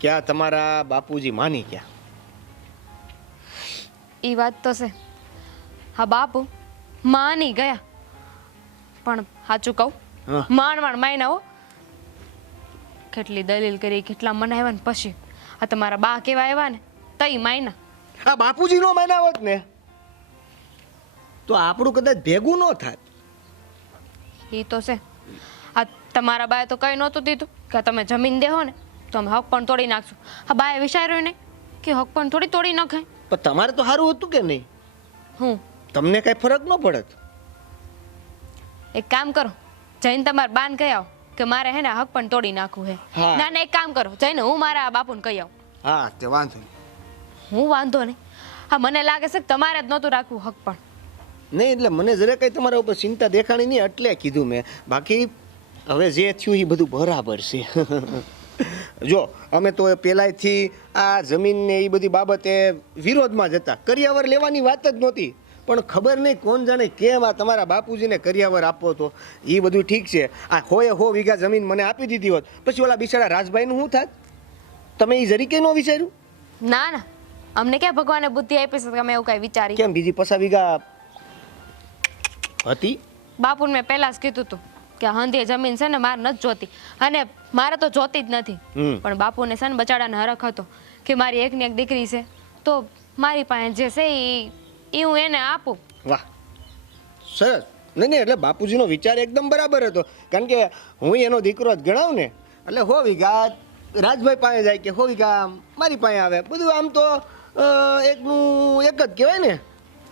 ક્યાં તમારા બાપુજી માની ગયા? એ વાત તો છે. હા, બાપુ માની ગયા, પણ સાચું કહું, હા. માંડ માયના હો. કેટલી દલીલ કરી, કેટલા મનાવ્યા ને પછી આ તમારા બા કેવા આવ્યા ને તઈ માયના. આ બાપુજી નો માન્યા હોત ને તો આપણું કદાચ ભેગું ન થાત. એ તો છે. આ તમારા બાએ તો કઈ નહોતું દીધું કે તમે જમીન દેહો ને તો અમે હક પણ તોડી નાખશું. આ બાએ વિચાર્યું નહીં કે હક પણ થોડી તોડી નાખાય. પણ તમારે તો સારું હતું કે નહીં? હું તમને કઈ ફરક ન પડત. એક કામ કરો, જઈને તમારા બાને કહી આવો કે મારે હે ને હક પણ તોડી નાખવું હે. હા. ના ના, એક કામ કરો, જઈને હું મારા આ બાપુને કહી આવું. હા તે વાંધો નહીં. હું વાંધો નહીં. હા, મને લાગે છે કે તમારે જ નહોતું રાખવું હક પણ. નહીં એટલે મને જરા કઈ તમારા ઉપર ચિંતા દેખાણી નહીં એટલે કીધું મેં. બાકી હવે જે થયું એ બધું બરાબર છે. જો અમે તો પહેલાંથી આ જમીન ને એ બધી બાબતે વિરોધમાં જ હતા. કરિયાવર લેવાની વાત જ નહોતી. પણ ખબર નહીં કોણ જાણે કેમ આ તમારા બાપુજીને કરિયાવર આપવો તો એ બધું ઠીક છે. આ 100 વીઘા જમીન મને આપી દીધી હોત પછી ઓલા બિચારા રાજભાઈનું શું થાત? તમે એ જરીકે ન વિચાર્યું? ના ના, અમને ક્યાં ભગવાને બુદ્ધિ આપી છે કે અમે એવું કાંઈ વિચારી. કેમ બીજી 50 વીઘા હતી? બાપુને મેં પહેલા જ કીધું હતું કે હંધી જમીન છે ને મારે નથી જોતી, અને મારે તો જોતી જ નથી. પણ બાપુને છે ને બચાડાને હરખ હતો કે મારી એકની એક દીકરી છે તો મારી પાસે જે છે એ હું એને આપું. વાહ સરસ. નહીં નહીં એટલે બાપુજીનો વિચાર એકદમ બરાબર હતો. કારણ કે હું એનો દીકરો જ ગણાવ ને એટલે 100 વીઘા રાજભાઈ પાસે જાય કે 100 વીઘા મારી પાસે આવે. બધું આમ તો એકનું એક જ કહેવાય ને.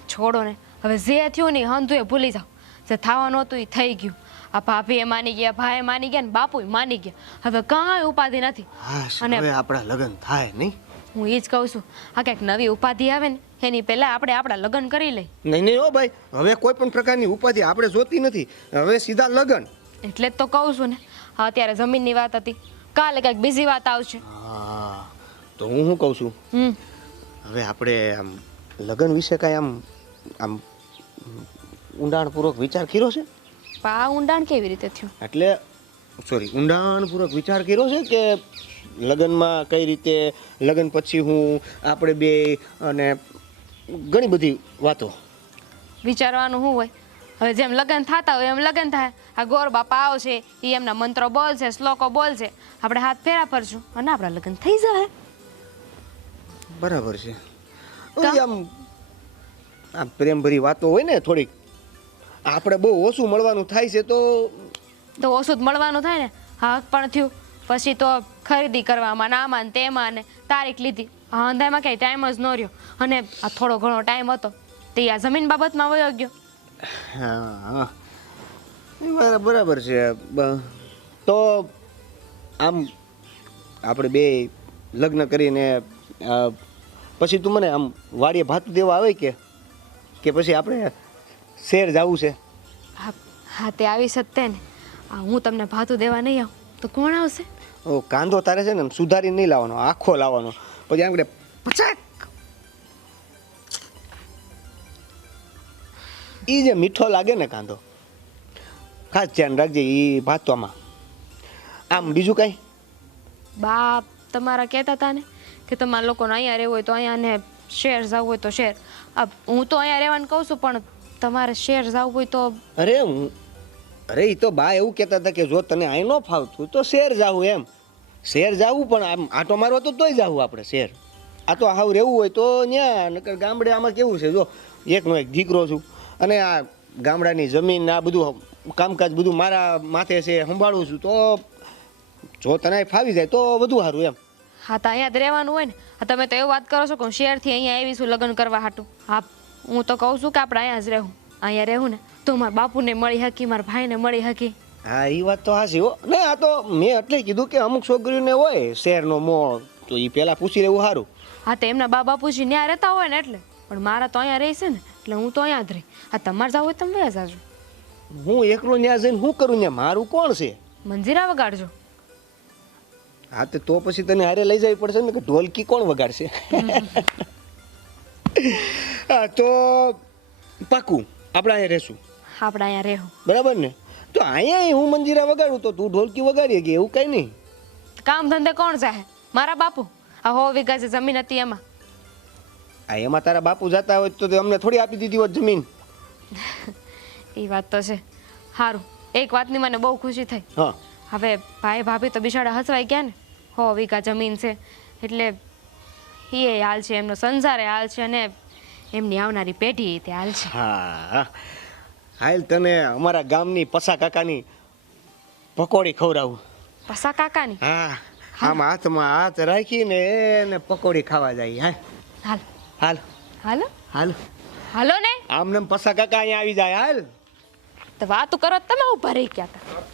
છોડો ને, હવે જે થયું ને હંધું એ ભૂલી જાઓ. જે થવાનું હતું એ થઈ ગયું. આ ભાભીએ માની ગયા, ભાઈએ માની ગયા ને બાપુએ માની ગયા. હવે કાંઈ ઉપાધિ નથી. હા અને હવે આપણા લગ્ન થાય નહીં? હું એ જ કહું છું, આ કંઈક નવી ઉપાધિ આવે ને એની પહેલા આપણે આપણા લગ્ન કરી લઈ. નહીં નહીં હો ભાઈ, હવે કોઈ પણ પ્રકારની ઉપાધિ આપણે જોતી નથી. હવે સીધા લગ્ન. એટલે જ તો કહું છું ને. હા, અત્યારે જમીનની વાત હતી, કાલે કંઈક બીજી વાત આવશે. હા તો હું શું કહું છું, હમ હવે આપણે આમ લગ્ન વિશે કાંઈ આમ ઊંડાણપૂર્વક વિચાર કર્યો છે? પણ આ ઊંડાણ કેવી રીતે થયું? એટલે સોરી ઊંડાણપૂર્વક વિચાર કર્યો છે કે લગ્નમાં કઈ રીતે, લગ્ન પછી હું આપણે બે અને ઘણી બધી વાતો. વિચારવાનું શું હોય? હવે જેમ લગ્ન થતા હોય એમ લગ્ન થાય. આ ગોર બાપા આવશે, એ એમના મંત્રો બોલશે, શ્લોકો બોલશે, આપણે હાથ ફેરા ફરશું અને આપણા લગ્ન થઈ જાય. બરાબર છે. ઓલી આમ પ્રેમભરી વાતો હોય ને થોડીક, આપણે બહુ ઓછું મળવાનું થાય છે તો ઓછું જ મળવાનું થાય ને. હા પણ થયું પછી તો ખરીદી કરવામાં આમાં ને તેમાં ને તારીખ લીધી. હા, અંધામાં કંઈ ટાઈમ જ ન રહ્યો. અને આ થોડો ઘણો ટાઈમ હતો તે આ જમીન બાબતમાં વયો ગયો. હા એ બરાબર છે. તો આમ આપણે બે લગ્ન કરીને પછી તું મને આમ વાડીએ ભાતું દેવા આવે કે પછી આપણે શહેર જવું છે? હા હા, તે આવી શકતે ને. હું તમને ભાતું દેવા નહીં આવું તો કોણ આવશે? ઓ કાંદો તારે છે ને આમ સુધારી નહીં લાવવાનો, આખો લાવવાનો. પછી આમ પચાક એ જે મીઠો લાગે ને કાંદો, ખાસ ધ્યાન રાખજે એ ભાતવામાં. આમ બીજું કાંઈ? બા તમારા કહેતા હતા ને કે તમારા લોકોને અહીંયા રહેવું હોય તો અહીંયા, ને શહેર જવું હોય તો શહેર. હું તો અહીંયા રહેવાનું કહું છું, પણ તમારે શહેર જવું હોય તો? અરે એ તો બા એવું કહેતા હતા કે જો તને અહીં ન ફાવતું તો શહેર જાવું એમ. શહેર જાવું પણ આમ આટો મારવા તો તોય જાવું આપણે શહેર. આ તો હાવ રહેવું હોય તો ત્યાં, નકર ગામડે આમાં કેવું છે, જો એકનો એક દીકરો છું અને આ ગામડાની જમીન આ બધું કામકાજ બધું મારા માથે છે, સંભાળું છું. તો જો તને ફાવી જાય તો બધું સારું એમ. હા, તો અહીંયા જ રહેવાનું હોય ને. તમે તો એવું વાત કરો છો કે હું શહેરથી અહીંયા આવીશું લગ્ન કરવા હાટું. હા, હું તો કહું છું કે આપણે અહીંયા જ રહેવું. અહીંયા રહેવું ને તો મારા બાપુને મળી હકી, મારા ભાઈને મળી હકી. હા એ વાત તો હાચી હો. નહીં આ તો મેં એટલે કીધું કે અમુક છોકરીઓને હોય શહેરનો મોહ, તો એ પહેલાં પૂછી લેવું સારું. હા, તો એમના બા બાપુજી ત્યાં રહેતા હોય ને એટલે. પણ મારા તો અહીંયા રહી છે ને એટલે હું તો અહીંયા જ રહી. હા, તમારે જવું હોય તમે વયા જાજો. હું એકલો ત્યાં જઈને શું કરું ને, મારું કોણ છે? મંજીરા વગાડજો. હા તો પછી તને હારે લઈ જવી પડશે ને કે ઢોલકી કોણ વગાડશે? હા તો પાકું આપણે અહીંયા રહેશું. આપણે અહીંયા રહેવું. બરાબર ને? તો અહીંયા હું મંજીરા વગાડું તો તું ઢોલકી વગાડીએ કે એવું કંઈ નહીં. કામ ધંધે કોણ જાય? મારા બાપુ. આ 100 વીઘા જે જમીન હતી એમાં. આ એમાં તારા બાપુ જતા હોય તો અમને થોડી આપી દીધી હોત જમીન. એ વાત તો છે. સારું, એક વાતની મને બહુ ખુશી થઈ. હા હવે ભાઈ ભાભી તો બિચારા હસવાઈ ગયા ને. 100 વીઘા જમીન છે એટલે એ હાલ છે, એમનો સંસારે હાલ છે અને એમની આવનારી પેઢી તે હાલ છે. હા હાલ તને અમારા ગામની પસા કાકાની પકોડી ખવડાવું. પસા કાકાની. હા આમ હાથમાં હાથ રાખીને એને પકોડી ખાવા જાય. હા હાલ હાલ હાલો હાલ હાલો ને. આમને પસા કાકા અહીંયા આવી જાય. હાલ તો વાતું કરો તો તમે ઉભા રહી ગયા હતા.